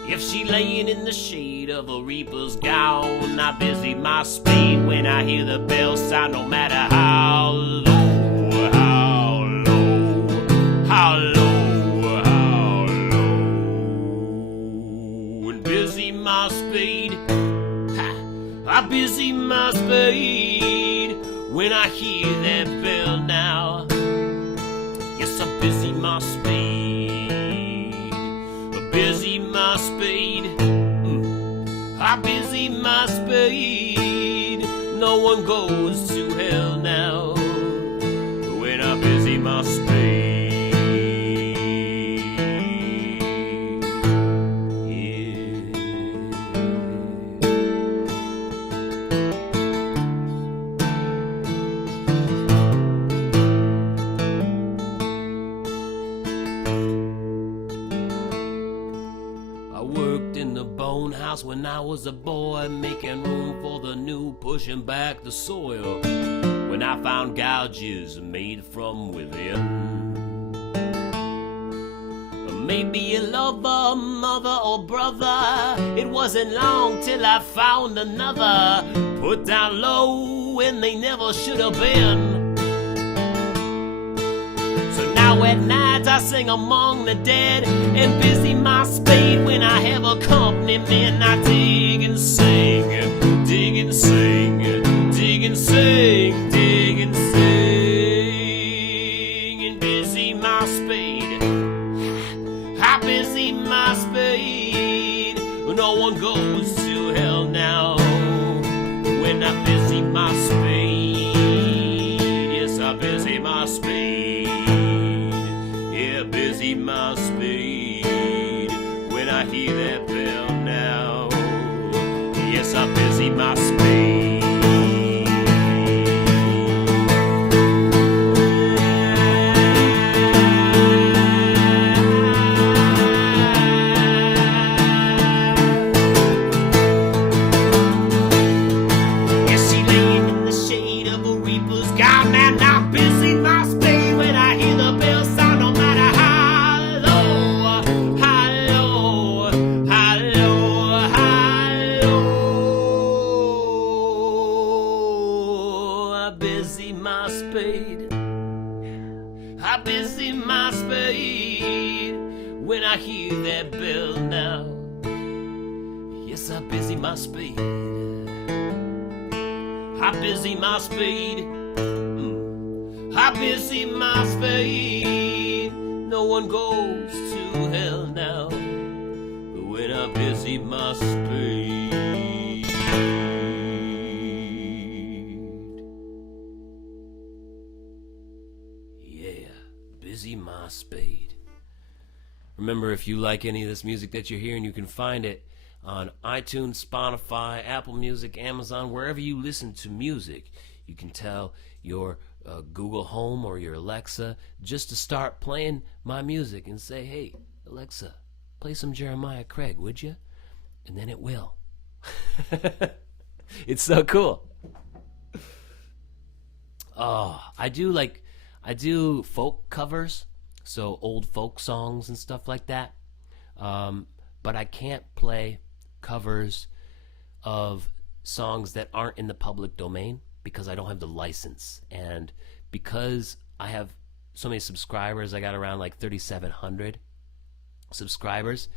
If she laying in the shade of a reaper's gown, I busy my spade when I hear the bell sound, no matter how low, how low, how low, how low. And busy my spade, I busy my spade when I hear that bell now. Yes, I busy my spade, I busy my spade, I busy my spade. No one goes to hell now when I busy my spade. I worked in the bone house when I was a boy, making room for the new, pushing back the soil. When I found gouges made from within, maybe a lover, mother or brother. It wasn't long till I found another, put down low when they never should have been. So now at night I sing among the dead and busy my spade when I have a company man. I dig and sing, dig and sing, dig and sing, dig and sing, and busy my spade. I busy my spade. No one goes to hell now when I busy my spade. Yes, I busy my spade. Yeah, busy my spade when I hear that bell now. Yes, I busy my spade. I busy my spade when I hear that bell now. Yes, I busy my spade. I busy my spade. I busy my spade. No one goes to busy my spade. Yeah, busy my spade. Remember, if you like any of this music that you're hearing, you can find it on iTunes, Spotify, Apple Music, Amazon, wherever you listen to music. You can tell your Google Home or your Alexa just to start playing my music and say, hey, Alexa, play some Jeremiah Craig, would you? And then it will. It's so cool. Oh, I do folk covers, so old folk songs and stuff like that. But I can't play covers of songs that aren't in the public domain because I don't have the license. And because I have so many subscribers, I got around like 3,700 subscribers.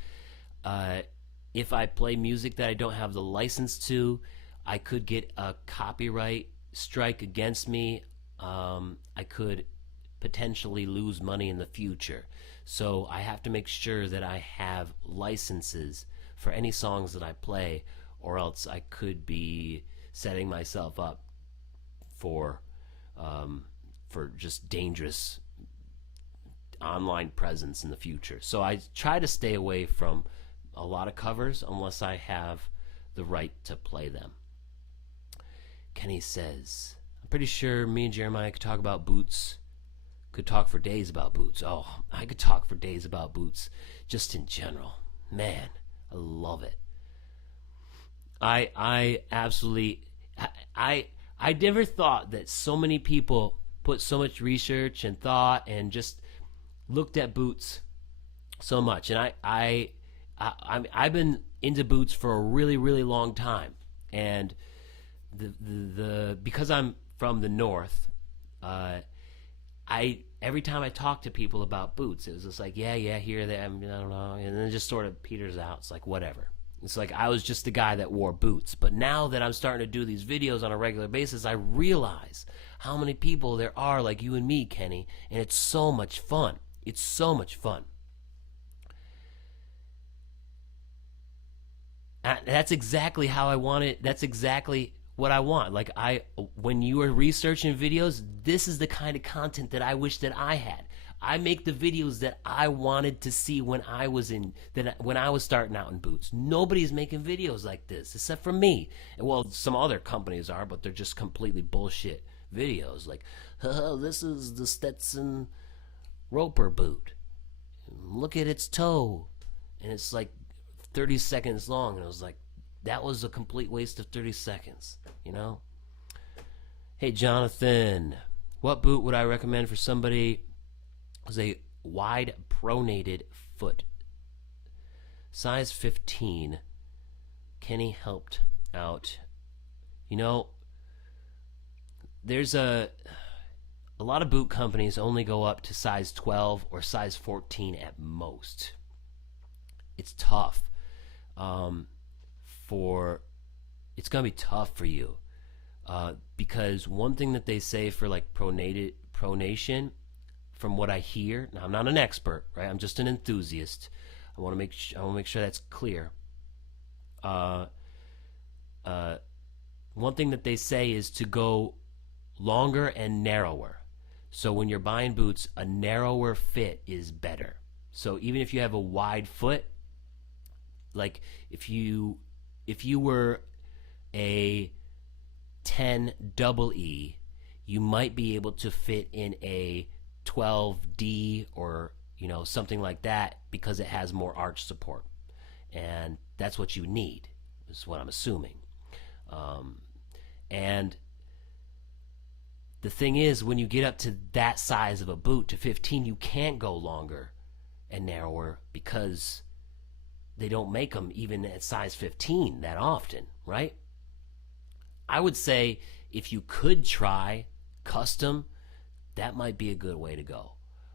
If I play music that I don't have the license to, I could get a copyright strike against me. I could potentially lose money in the future. So I have to make sure that I have licenses for any songs that I play, or else I could be setting myself up for just dangerous online presence in the future. So I try to stay away from a lot of covers unless I have the right to play them. Kenny says, I'm pretty sure me and Jeremiah could talk about boots. Could talk for days about boots. Oh, I could talk for days about boots just in general. Man, I love it. I absolutely I never thought that so many people put so much research and thought and just looked at boots so much. And I've been into boots for a really, really long time. And the because I'm from the north, every time I talk to people about boots, it was just like, yeah, here, there, I don't know, and then it just sort of peters out. It's like, whatever. It's like I was just the guy that wore boots. But now that I'm starting to do these videos on a regular basis, I realize how many people there are like you and me, Kenny, and it's so much fun. It's so much fun. That's exactly how I want it. That's exactly what I want. Like when you are researching videos, this is the kind of content that I wish that I had. I make the videos that I wanted to see when I was starting out in boots. Nobody's making videos like this except for me. Well, some other companies are, but they're just completely bullshit videos. Like, this is the Stetson Roper boot. Look at its toe, and it's like 30 seconds long. And I was like, that was a complete waste of 30 seconds, you know? Hey, Jonathan, what boot would I recommend for somebody with a wide pronated foot? Size 15. Kenny helped out. You know, there's a lot of boot companies only go up to size 12 or size 14 at most. It's tough. It's gonna be tough for you, because one thing that they say for like pronation, from what I hear, now I'm not an expert, right? I'm just an enthusiast. I want to make sure that's clear. One thing that they say is to go longer and narrower. So when you're buying boots, a narrower fit is better. So even if you have a wide foot, like if you were a 10 double E, you might be able to fit in a 12D or something like that because it has more arch support, and that's what you need, is what I'm assuming. And the thing is, when you get up to that size of a boot, to 15, you can't go longer and narrower because they don't make them even at size 15 that often, right? I would say if you could try custom, that might be a good way to go,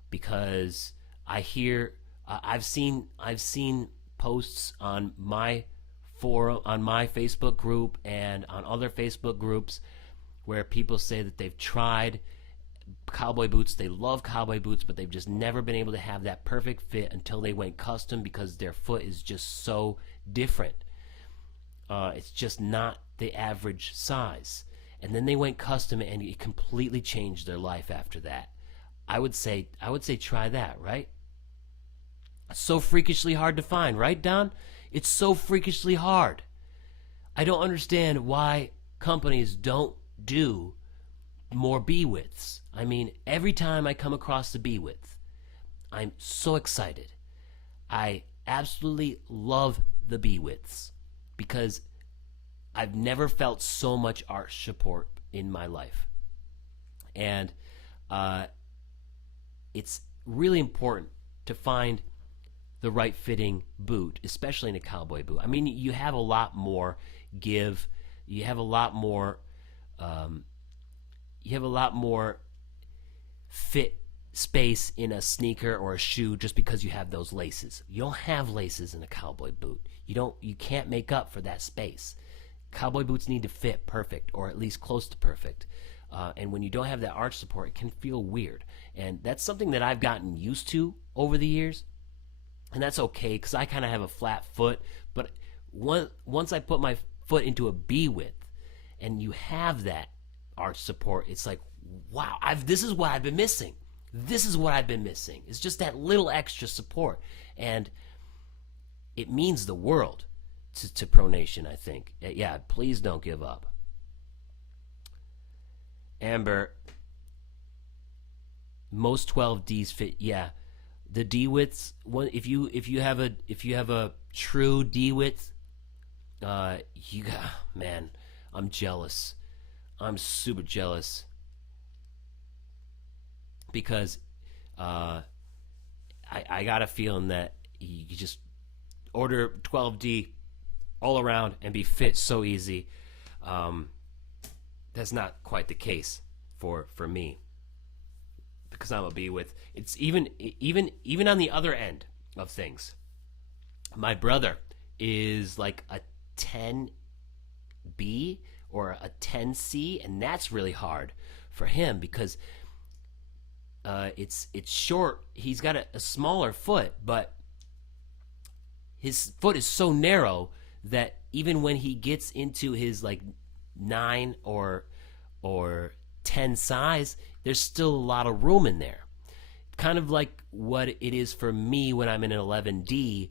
because I've seen posts on my forum, on my Facebook group, and on other Facebook groups where people say that they've tried cowboy boots, they love cowboy boots, but they've just never been able to have that perfect fit until they went custom because their foot is just so different. It's just not the average size. And then they went custom, and it completely changed their life after that. I would say try that, right? So freakishly hard to find, right, Don? It's so freakishly hard. I don't understand why companies don't do more B widths. I mean, every time I come across the B width, I'm so excited. I absolutely love the B widths because I've never felt so much arch support in my life. And it's really important to find the right fitting boot, especially in a cowboy boot. I mean, you have a lot more give. You have a lot more. You have a lot more fit space in a sneaker or a shoe just because you have those laces. You don't have laces in a cowboy boot. You can't make up for that space. Cowboy boots need to fit perfect, or at least close to perfect. And when you don't have that arch support, it can feel weird. And that's something that I've gotten used to over the years. And that's okay because I kind of have a flat foot. But once I put my foot into a B width and you have that arch support, it's like, wow, this is what I've been missing. This is what I've been missing. It's just that little extra support. And it means the world to Pro Nation, I think. Yeah, please don't give up. Amber, most 12Ds fit. Yeah, the D widths. If you have a true D width, man, I'm jealous. I'm super jealous because I got a feeling that you just order 12D all around and be fit so easy. That's not quite the case for me because I'm a B width. It's even on the other end of things. My brother is like a 10B or a 10C, and that's really hard for him because it's short. He's got a smaller foot, but his foot is so narrow that even when he gets into his like 9 or 10 size, there's still a lot of room in there. Kind of like what it is for me when I'm in an 11D,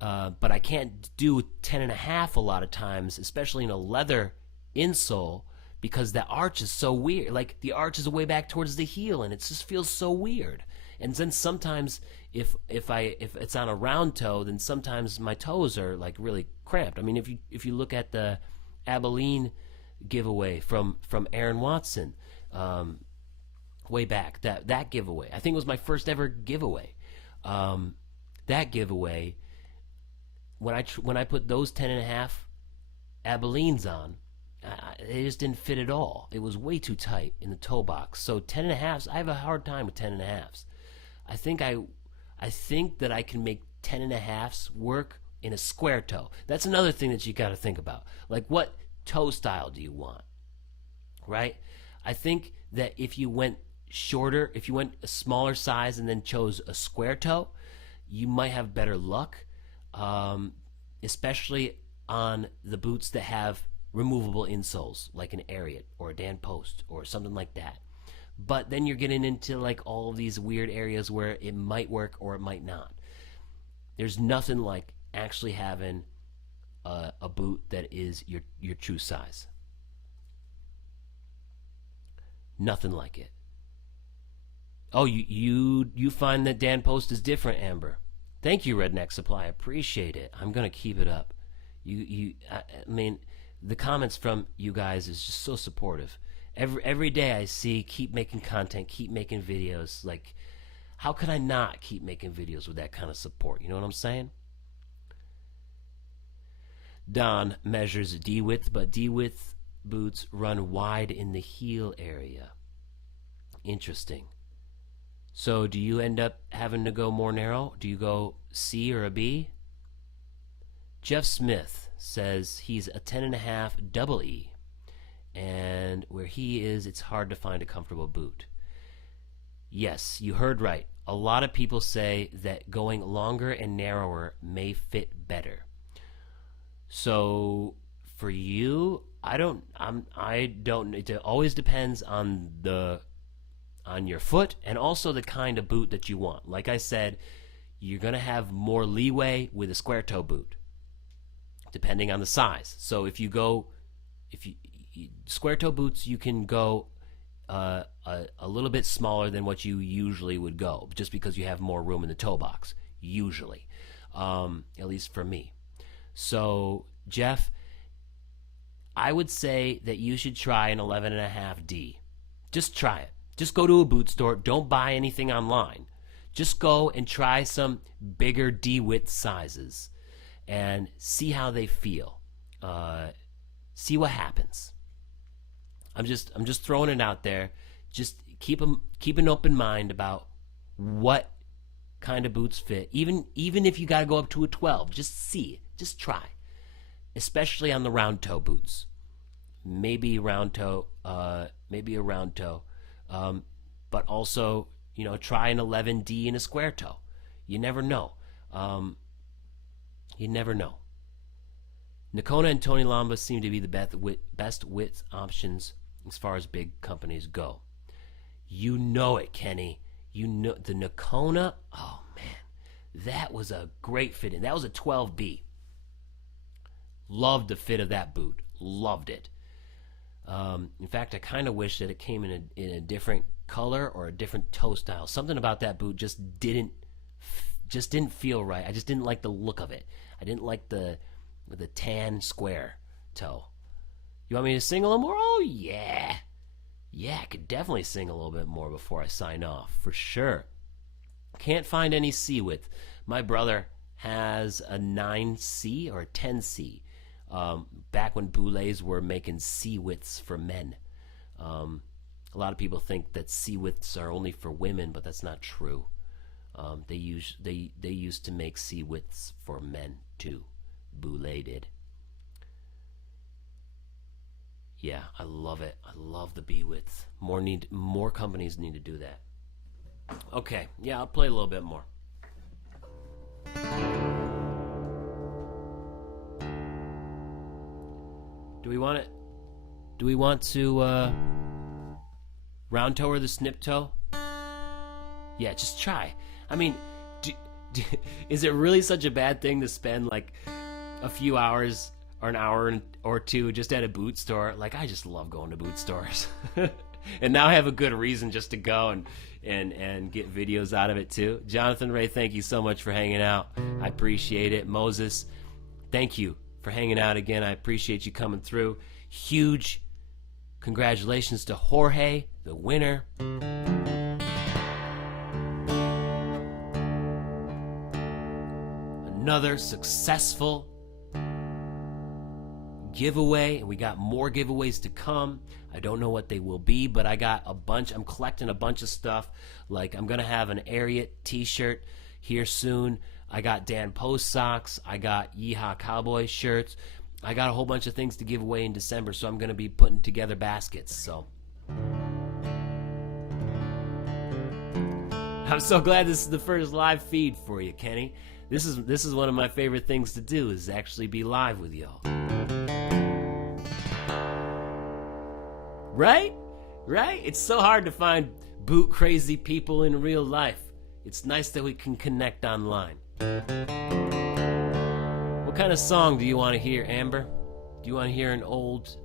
but I can't do 10.5 a lot of times, especially in a leather insole, because the arch is so weird. Like the arch is way back towards the heel, and it just feels so weird. And then sometimes if it's on a round toe, then sometimes my toes are like really cramped. I mean, if you look at the Abilene giveaway from Aaron Watson, way back, that giveaway, I think it was my first ever giveaway. That giveaway, when I put those 10.5 Abilenes on, they just didn't fit at all. It was way too tight in the toe box. So 10.5s, I have a hard time with 10.5s. I think that I can make 10.5s work in a square toe. That's another thing that you got to think about. Like, what toe style do you want? Right? I think that if you went shorter, if you went a smaller size and then chose a square toe, you might have better luck, especially on the boots that have removable insoles, like an Ariat or a Dan Post or something like that. But then you're getting into like all of these weird areas where it might work or it might not. There's nothing like actually having a boot that is your true size. Nothing like it. Oh, you find that Dan Post is different, Amber. Thank you, Redneck Supply. I appreciate it. I'm gonna keep it up. I mean, the comments from you guys is just so supportive. Every day I see keep making content, keep making videos. Like, how could I not keep making videos with that kind of support? You know what I'm saying? Don measures D width, but D width boots run wide in the heel area. Interesting. So do you end up having to go more narrow? Do you go C or a B? Jeff Smith says he's a 10.5 double E, and where he is, it's hard to find a comfortable boot. Yes, you heard right. A lot of people say that going longer and narrower may fit better. So for you, I don't. It always depends on your foot and also the kind of boot that you want. Like I said, you're gonna have more leeway with a square toe boot, depending on the size. So if you square toe boots, you can go a little bit smaller than what you usually would go, just because you have more room in the toe box. Usually, at least for me. So Jeff, I would say that you should try an 11.5D. Just try it. Just go to a boot store. Don't buy anything online. Just go and try some bigger D width sizes and see how they feel. See what happens. I'm just throwing it out there. Just keep an open mind about what kind of boots fit. Even if you got to go up to a 12, just see. Just try. Especially on the round toe boots. Maybe a round toe. But also, try an 11D and a square toe. You never know. Nakona and Tony Lamba seem to be the best width options as far as big companies go. You know it, Kenny. You know the Nakona. Oh man, that was a great fit in. That was a 12B. Loved the fit of that boot. Loved it. In fact, I kind of wish that it came in a different color or a different toe style. Something about that boot just didn't feel right. I just didn't like the look of it. I didn't like the tan square toe. You want me to sing a little more? Oh yeah, I could definitely sing a little bit more before I sign off for sure. Can't find any C width. My brother has a 9C or a 10C. Back when boulets were making C widths for men. A lot of people think that C widths are only for women, but that's not true. They used to make C widths for men too. Boulet did. Yeah, I love it. I love the B width. More companies need to do that. Okay, yeah, I'll play a little bit more. Do we want it? Do we want to round toe or the snip toe? Yeah, just try. I mean, is it really such a bad thing to spend like a few hours or an hour or two just at a boot store? Like, I just love going to boot stores. And now I have a good reason just to go and get videos out of it too. Jonathan Ray, thank you so much for hanging out. I appreciate it. Moses, thank you for hanging out again. I appreciate you coming through. Huge congratulations to Jorge, the winner. Another successful giveaway, and we got more giveaways to come. I don't know what they will be, but I got a bunch. I'm collecting a bunch of stuff. Like, I'm gonna have an Ariat t-shirt here soon. I got Dan Post socks. I got Yeehaw Cowboy shirts. I got a whole bunch of things to give away in December, so I'm gonna be putting together baskets. So I'm so glad this is the first live feed for you, Kenny. This is one of my favorite things to do, is actually be live with y'all. Right? It's so hard to find boot crazy people in real life. It's nice that we can connect online. What kind of song do you want to hear, Amber? Do you want to hear an old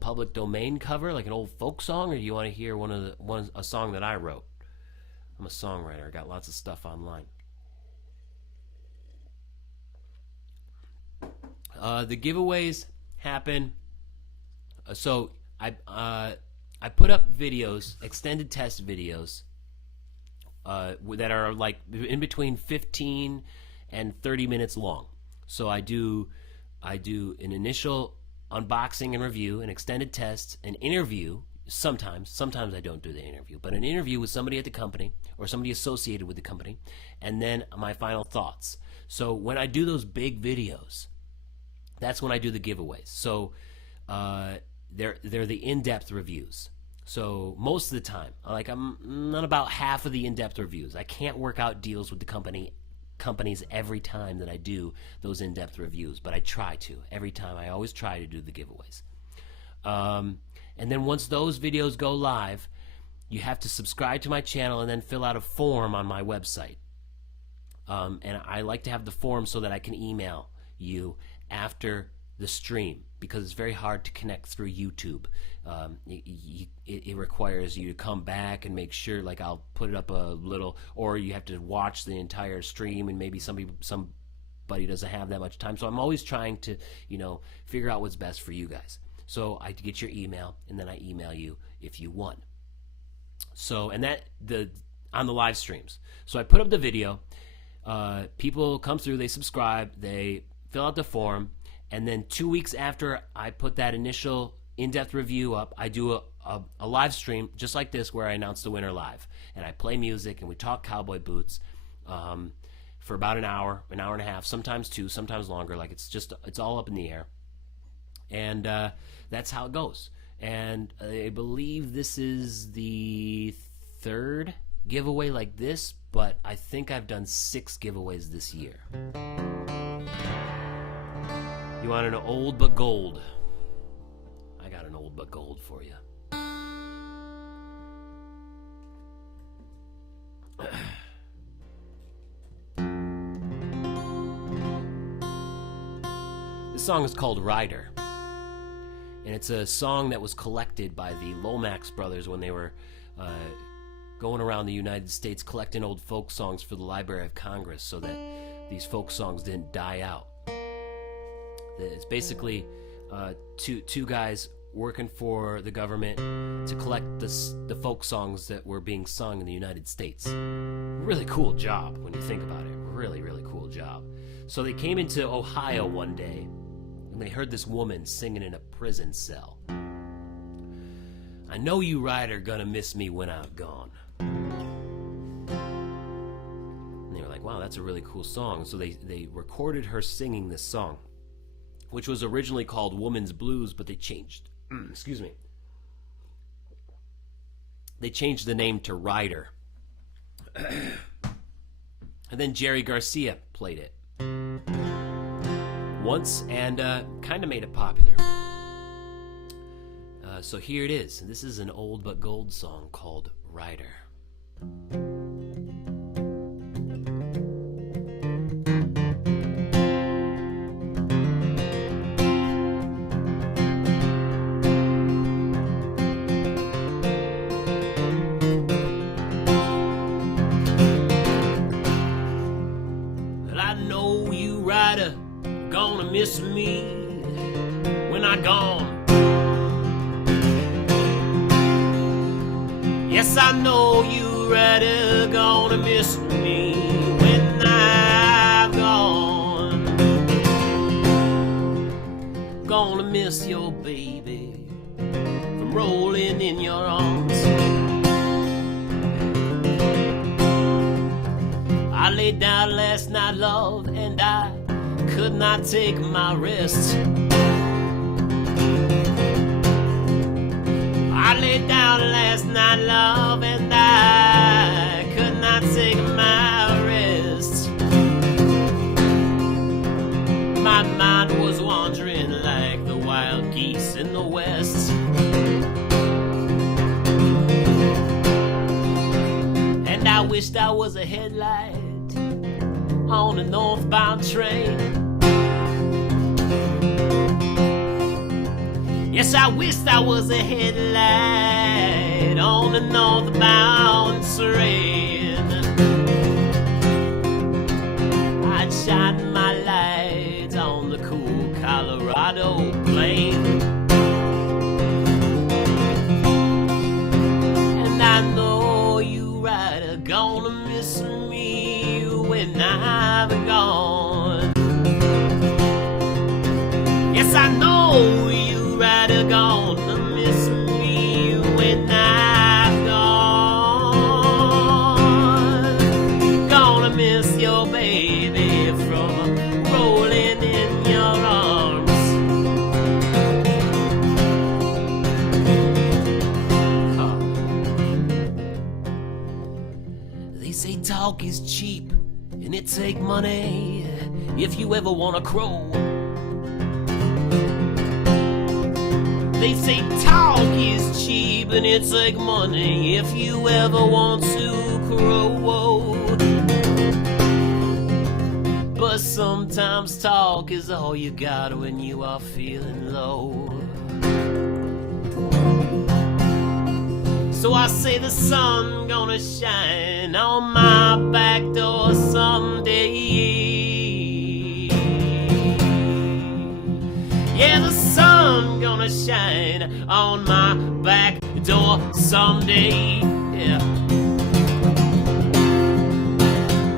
public domain cover, like an old folk song, or do you want to hear a song that I wrote? I'm a songwriter. I got lots of stuff online. The giveaways happen. So I put up videos, extended test videos, that are like in between 15 and 30 minutes long. So I do an initial unboxing and review, an extended test, an interview. Sometimes I don't do the interview, but an interview with somebody at the company or somebody associated with the company, and then my final thoughts. So when I do those big videos, that's when I do the giveaways. So they're the in-depth reviews. So most of the time, like, I'm not about half of the in-depth reviews. I can't work out deals with the company companies every time that I do those in-depth reviews, but I try to. Every time, I always try to do the giveaways. And then once those videos go live, you have to subscribe to my channel and then fill out a form on my website. And I like to have the form so that I can email you after the stream, because it's very hard to connect through YouTube. It requires you to come back and make sure, like, I'll put it up a little, or you have to watch the entire stream, and maybe somebody doesn't have that much time. So I'm always trying to, figure out what's best for you guys. So I get your email, and then I email you if you won. So, and on the live streams. So I put up the video. People come through, they subscribe, they fill out the form, and then 2 weeks after I put that initial in-depth review up, I do a live stream just like this, where I announce the winner live, and I play music and we talk cowboy boots for about an hour and a half, sometimes 2, sometimes longer. Like, it's all up in the air, and that's how it goes. And I believe this is the 3rd giveaway like this, but I think I've done 6 giveaways this year. You want an old but gold? I got an old but gold for you. This song is called Rider, and it's a song that was collected by the Lomax brothers when they were going around the United States collecting old folk songs for the Library of Congress, so that these folk songs didn't die out. It's basically two guys working for the government to collect the folk songs that were being sung in the United States. Really cool job when you think about it. Really, really cool job. So they came into Ohio one day, and they heard this woman singing in a prison cell. I know you rider gonna miss me when I'm gone. And they were like, wow, that's a really cool song. So they recorded her singing this song, which was originally called Woman's Blues, but they changed, excuse me. They changed the name to Rider. And then Jerry Garcia played it once and kind of made it popular. So here it is. This is an old but gold song called Rider. Gonna miss me when I'm gone. Yes, I know you rider gonna miss me when I'm gone. Gonna miss your baby from rolling in your arms. I laid down last night, love, and I could not take my rest. I laid down last night, love, and I could not take my rest. My mind was wandering like the wild geese in the west. And I wished I was a headlight on a northbound train. Yes, I wished I was a headlight on a northbound train. I'd shine my light on the cool Colorado plain. And I know you rider gonna miss me when I'm gone. Yes, I know you rider gonna miss me when I'm gone. Gonna miss your baby from rolling in your arms. They say talk is cheap and it take money if you ever wanna crow. They say talk is cheap and it take money if you ever want to crow. But sometimes talk is all you got when you are feeling low. So I say the sun gonna shine on my back door someday. Yeah, the sun gonna shine on my back door someday. Yeah.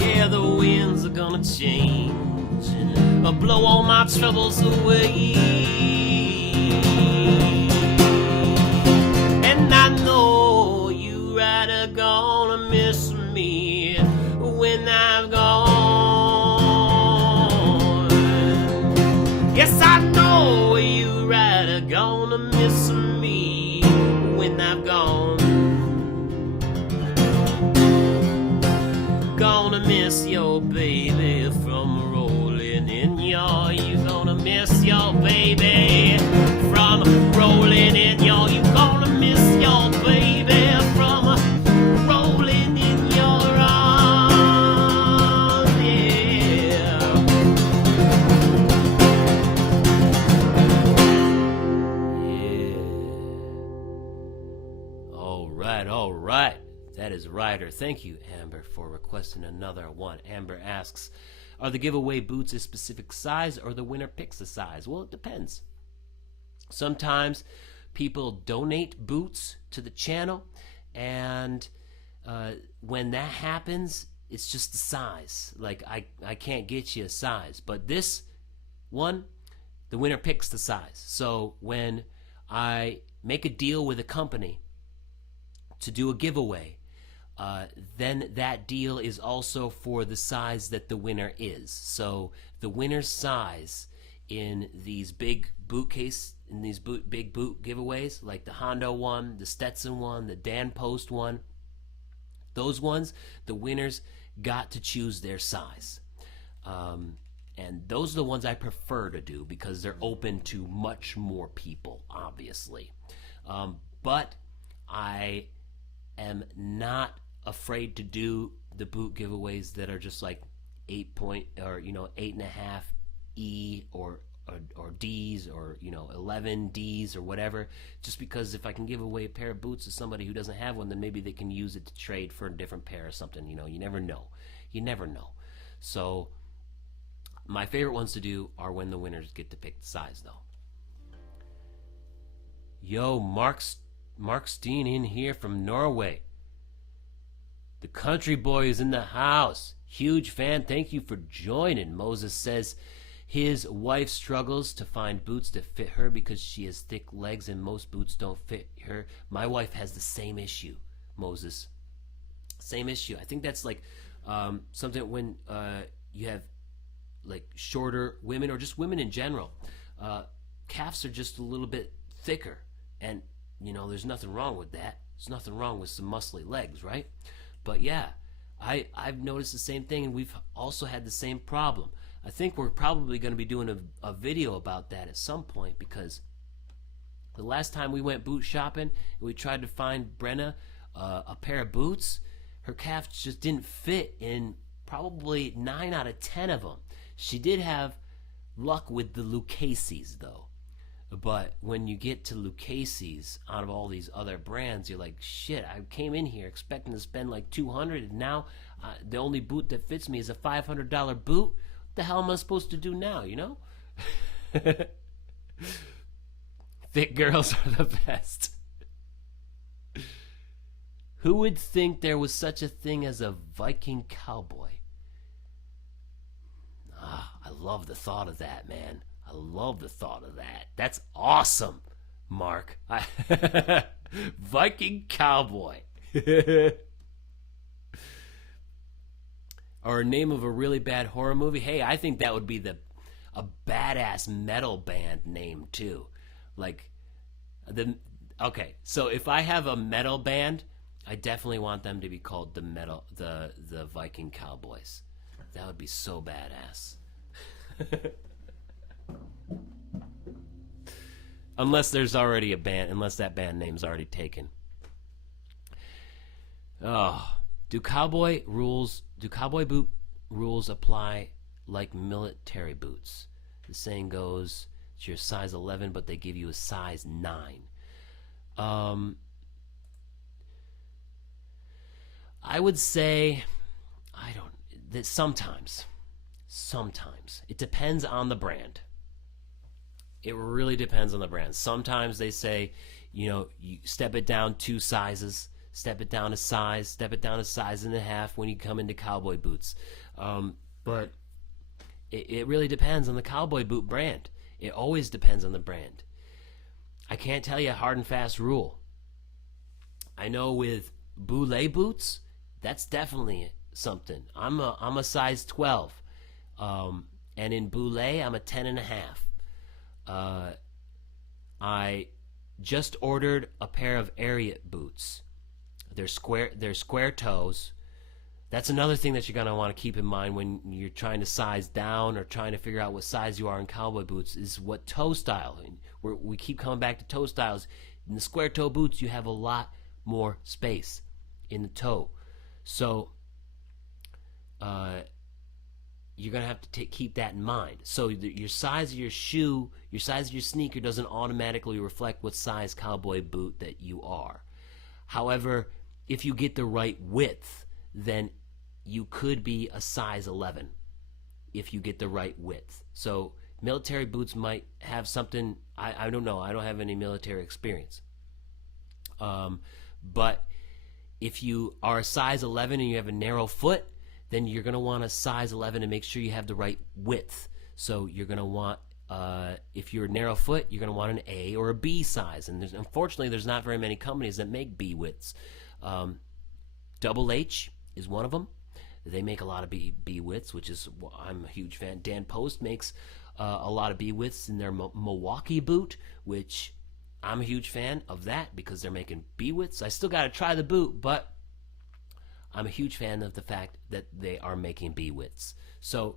Yeah, the winds are gonna change and blow all my troubles away. And I know you rather gonna miss me when I've gone. Yes, I know you rather gonna miss me when I've gone. Gonna miss your baby from rolling in your. You gonna miss your baby from rolling in your. You gonna miss your baby from rolling in your arms. Yeah. Yeah. All right. That is Ryder. Thank you, Amber, for requesting another one. Amber asks, are the giveaway boots a specific size or the winner picks the size? Well, it depends. Sometimes people donate boots to the channel, and when that happens, it's just the size. Like, I can't get you a size. But this one, the winner picks the size. So when I make a deal with a company to do a giveaway, then that deal is also for the size that the winner is. So the winner's size in these big boot big boot giveaways, like the Hondo one, the Stetson one, the Dan Post one, those ones, the winners got to choose their size. And those are the ones I prefer to do because they're open to much more people, obviously. But I am not afraid to do the boot giveaways that are just like 8.5 E or D's or 11 D's or whatever, just because if I can give away a pair of boots to somebody who doesn't have one, then maybe they can use it to trade for a different pair or something. You never know. So my favorite ones to do are when the winners get to pick the size, though. Yo, Mark Steen in here from Norway. The country boy is in the house. Huge fan. Thank you for joining. Moses says his wife struggles to find boots that fit her because she has thick legs and most boots don't fit her. My wife has the same issue, Moses. Same issue. I think that's like something when you have like shorter women or just women in general. Calves are just a little bit thicker, and there's nothing wrong with that. There's nothing wrong with some muscly legs, right? But yeah, I've noticed the same thing, and we've also had the same problem. I think we're probably going to be doing a video about that at some point, because the last time we went boot shopping and we tried to find Brenna a pair of boots, her calves just didn't fit in probably 9 out of 10 of them. She did have luck with the Lucchese's, though. But when you get to Lucchese's out of all these other brands, you're like, shit, I came in here expecting to spend like $200, and now the only boot that fits me is a $500 boot. What the hell am I supposed to do now, Thick girls are the best. Who would think there was such a thing as a Viking cowboy? I love the thought of that, man. I love the thought of that. That's awesome, Mark. Viking cowboy. Or a name of a really bad horror movie. Hey, I think that would be a badass metal band name too. Okay, so if I have a metal band, I definitely want them to be called the Viking Cowboys. That would be so badass. Unless there's already a band, unless that band name's already taken. Oh, do cowboy boot rules apply like military boots? The saying goes, it's your size 11, but they give you a size 9. I would say, sometimes it depends on the brand. It really depends on the brand. Sometimes they say, you step it down 2 sizes, step it down a size, step it down a size and a half when you come into cowboy boots. But it really depends on the cowboy boot brand. It always depends on the brand. I can't tell you a hard and fast rule. I know with Boulay boots, that's definitely something. I'm a size 12, and in Boulay I'm a 10 and a half. I just ordered a pair of Ariat boots. They're square toes. That's another thing that you're going to want to keep in mind when you're trying to size down or trying to figure out what size you are in cowboy boots is what toe style. And we keep coming back to toe styles. In the square toe boots, you have a lot more space in the toe. So you're going to have to keep that in mind. So your size of your shoe, your size of your sneaker doesn't automatically reflect what size cowboy boot that you are. However, if you get the right width, then you could be a size 11 if you get the right width. So military boots might have something, I don't know, I don't have any military experience. But if you are a size 11 and you have a narrow foot, then you're going to want a size 11 to make sure you have the right width. So you're going to want, if you're a narrow foot, you're going to want an A or a B size. And unfortunately, there's not very many companies that make B widths. Double H is one of them. They make a lot of B widths, which is, I'm a huge fan. Dan Post makes a lot of B widths in their Milwaukee boot, which I'm a huge fan of that because they're making B widths. I still got to try the boot, but I'm a huge fan of the fact that they are making B widths. So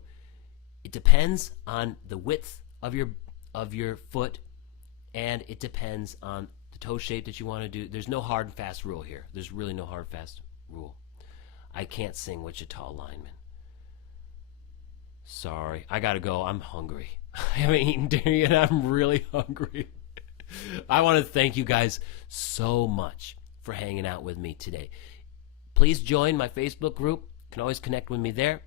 it depends on the width of your foot, and it depends on the toe shape that you want to do. There's no hard and fast rule here. There's really no hard and fast rule. I can't sing Wichita Lineman. Sorry, I gotta go. I'm hungry. I haven't eaten dinner yet. I'm really hungry. I want to thank you guys so much for hanging out with me today. Please join my Facebook group. You can always connect with me there.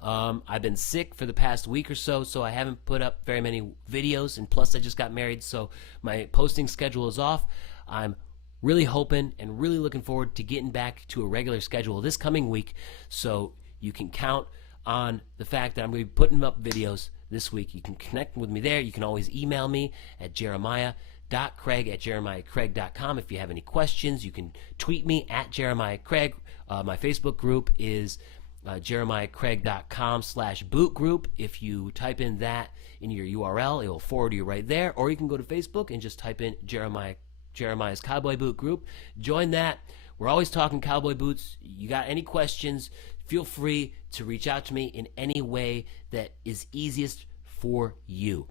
I've been sick for the past week or so, so I haven't put up very many videos, and plus I just got married, so my posting schedule is off. I'm really hoping and really looking forward to getting back to a regular schedule this coming week, so you can count on the fact that I'm going to be putting up videos this week. You can connect with me there. You can always email me at jeremiah.craig@jeremiahcraig.com if you have any questions. You can tweet me at Jeremiah Craig. My Facebook group is jeremiahcraig.com/boot group. If you type in that in your URL, it will forward you right there. Or you can go to Facebook and just type in Jeremiah's Cowboy Boot group. Join that. We're always talking cowboy boots. You got any questions, feel free to reach out to me in any way that is easiest for you.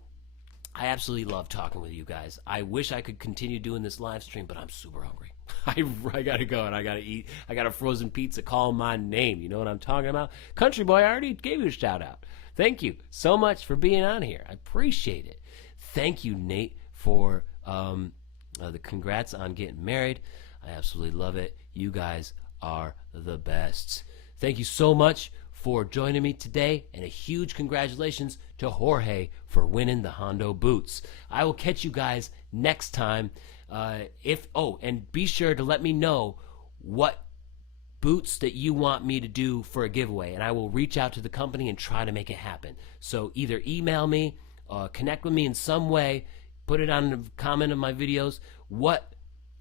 I absolutely love talking with you guys. I wish I could continue doing this live stream, but I'm super hungry. I gotta go and I gotta eat. I got a frozen pizza. Call my name. You know what I'm talking about? Country Boy, I already gave you a shout out. Thank you so much for being on here. I appreciate it. Thank you, Nate, for the congrats on getting married. I absolutely love it. You guys are the best. Thank you so much for joining me today, and a huge congratulations to Jorge for winning the Hondo boots. I will catch you guys next time. And be sure to let me know what boots that you want me to do for a giveaway, and I will reach out to the company and try to make it happen. So either email me, connect with me in some way, put it on a comment of my videos. What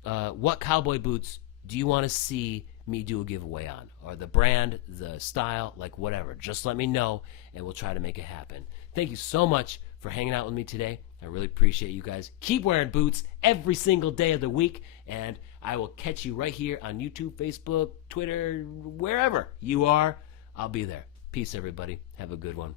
cowboy boots do you want to see me do a giveaway on, or the brand, the style, like whatever? Just let me know and we'll try to make it happen. Thank you so much for hanging out with me today. I really appreciate you guys. Keep wearing boots every single day of the week, and I will catch you right here on YouTube, Facebook, Twitter, wherever you are. I'll be there. Peace, everybody. Have a good one.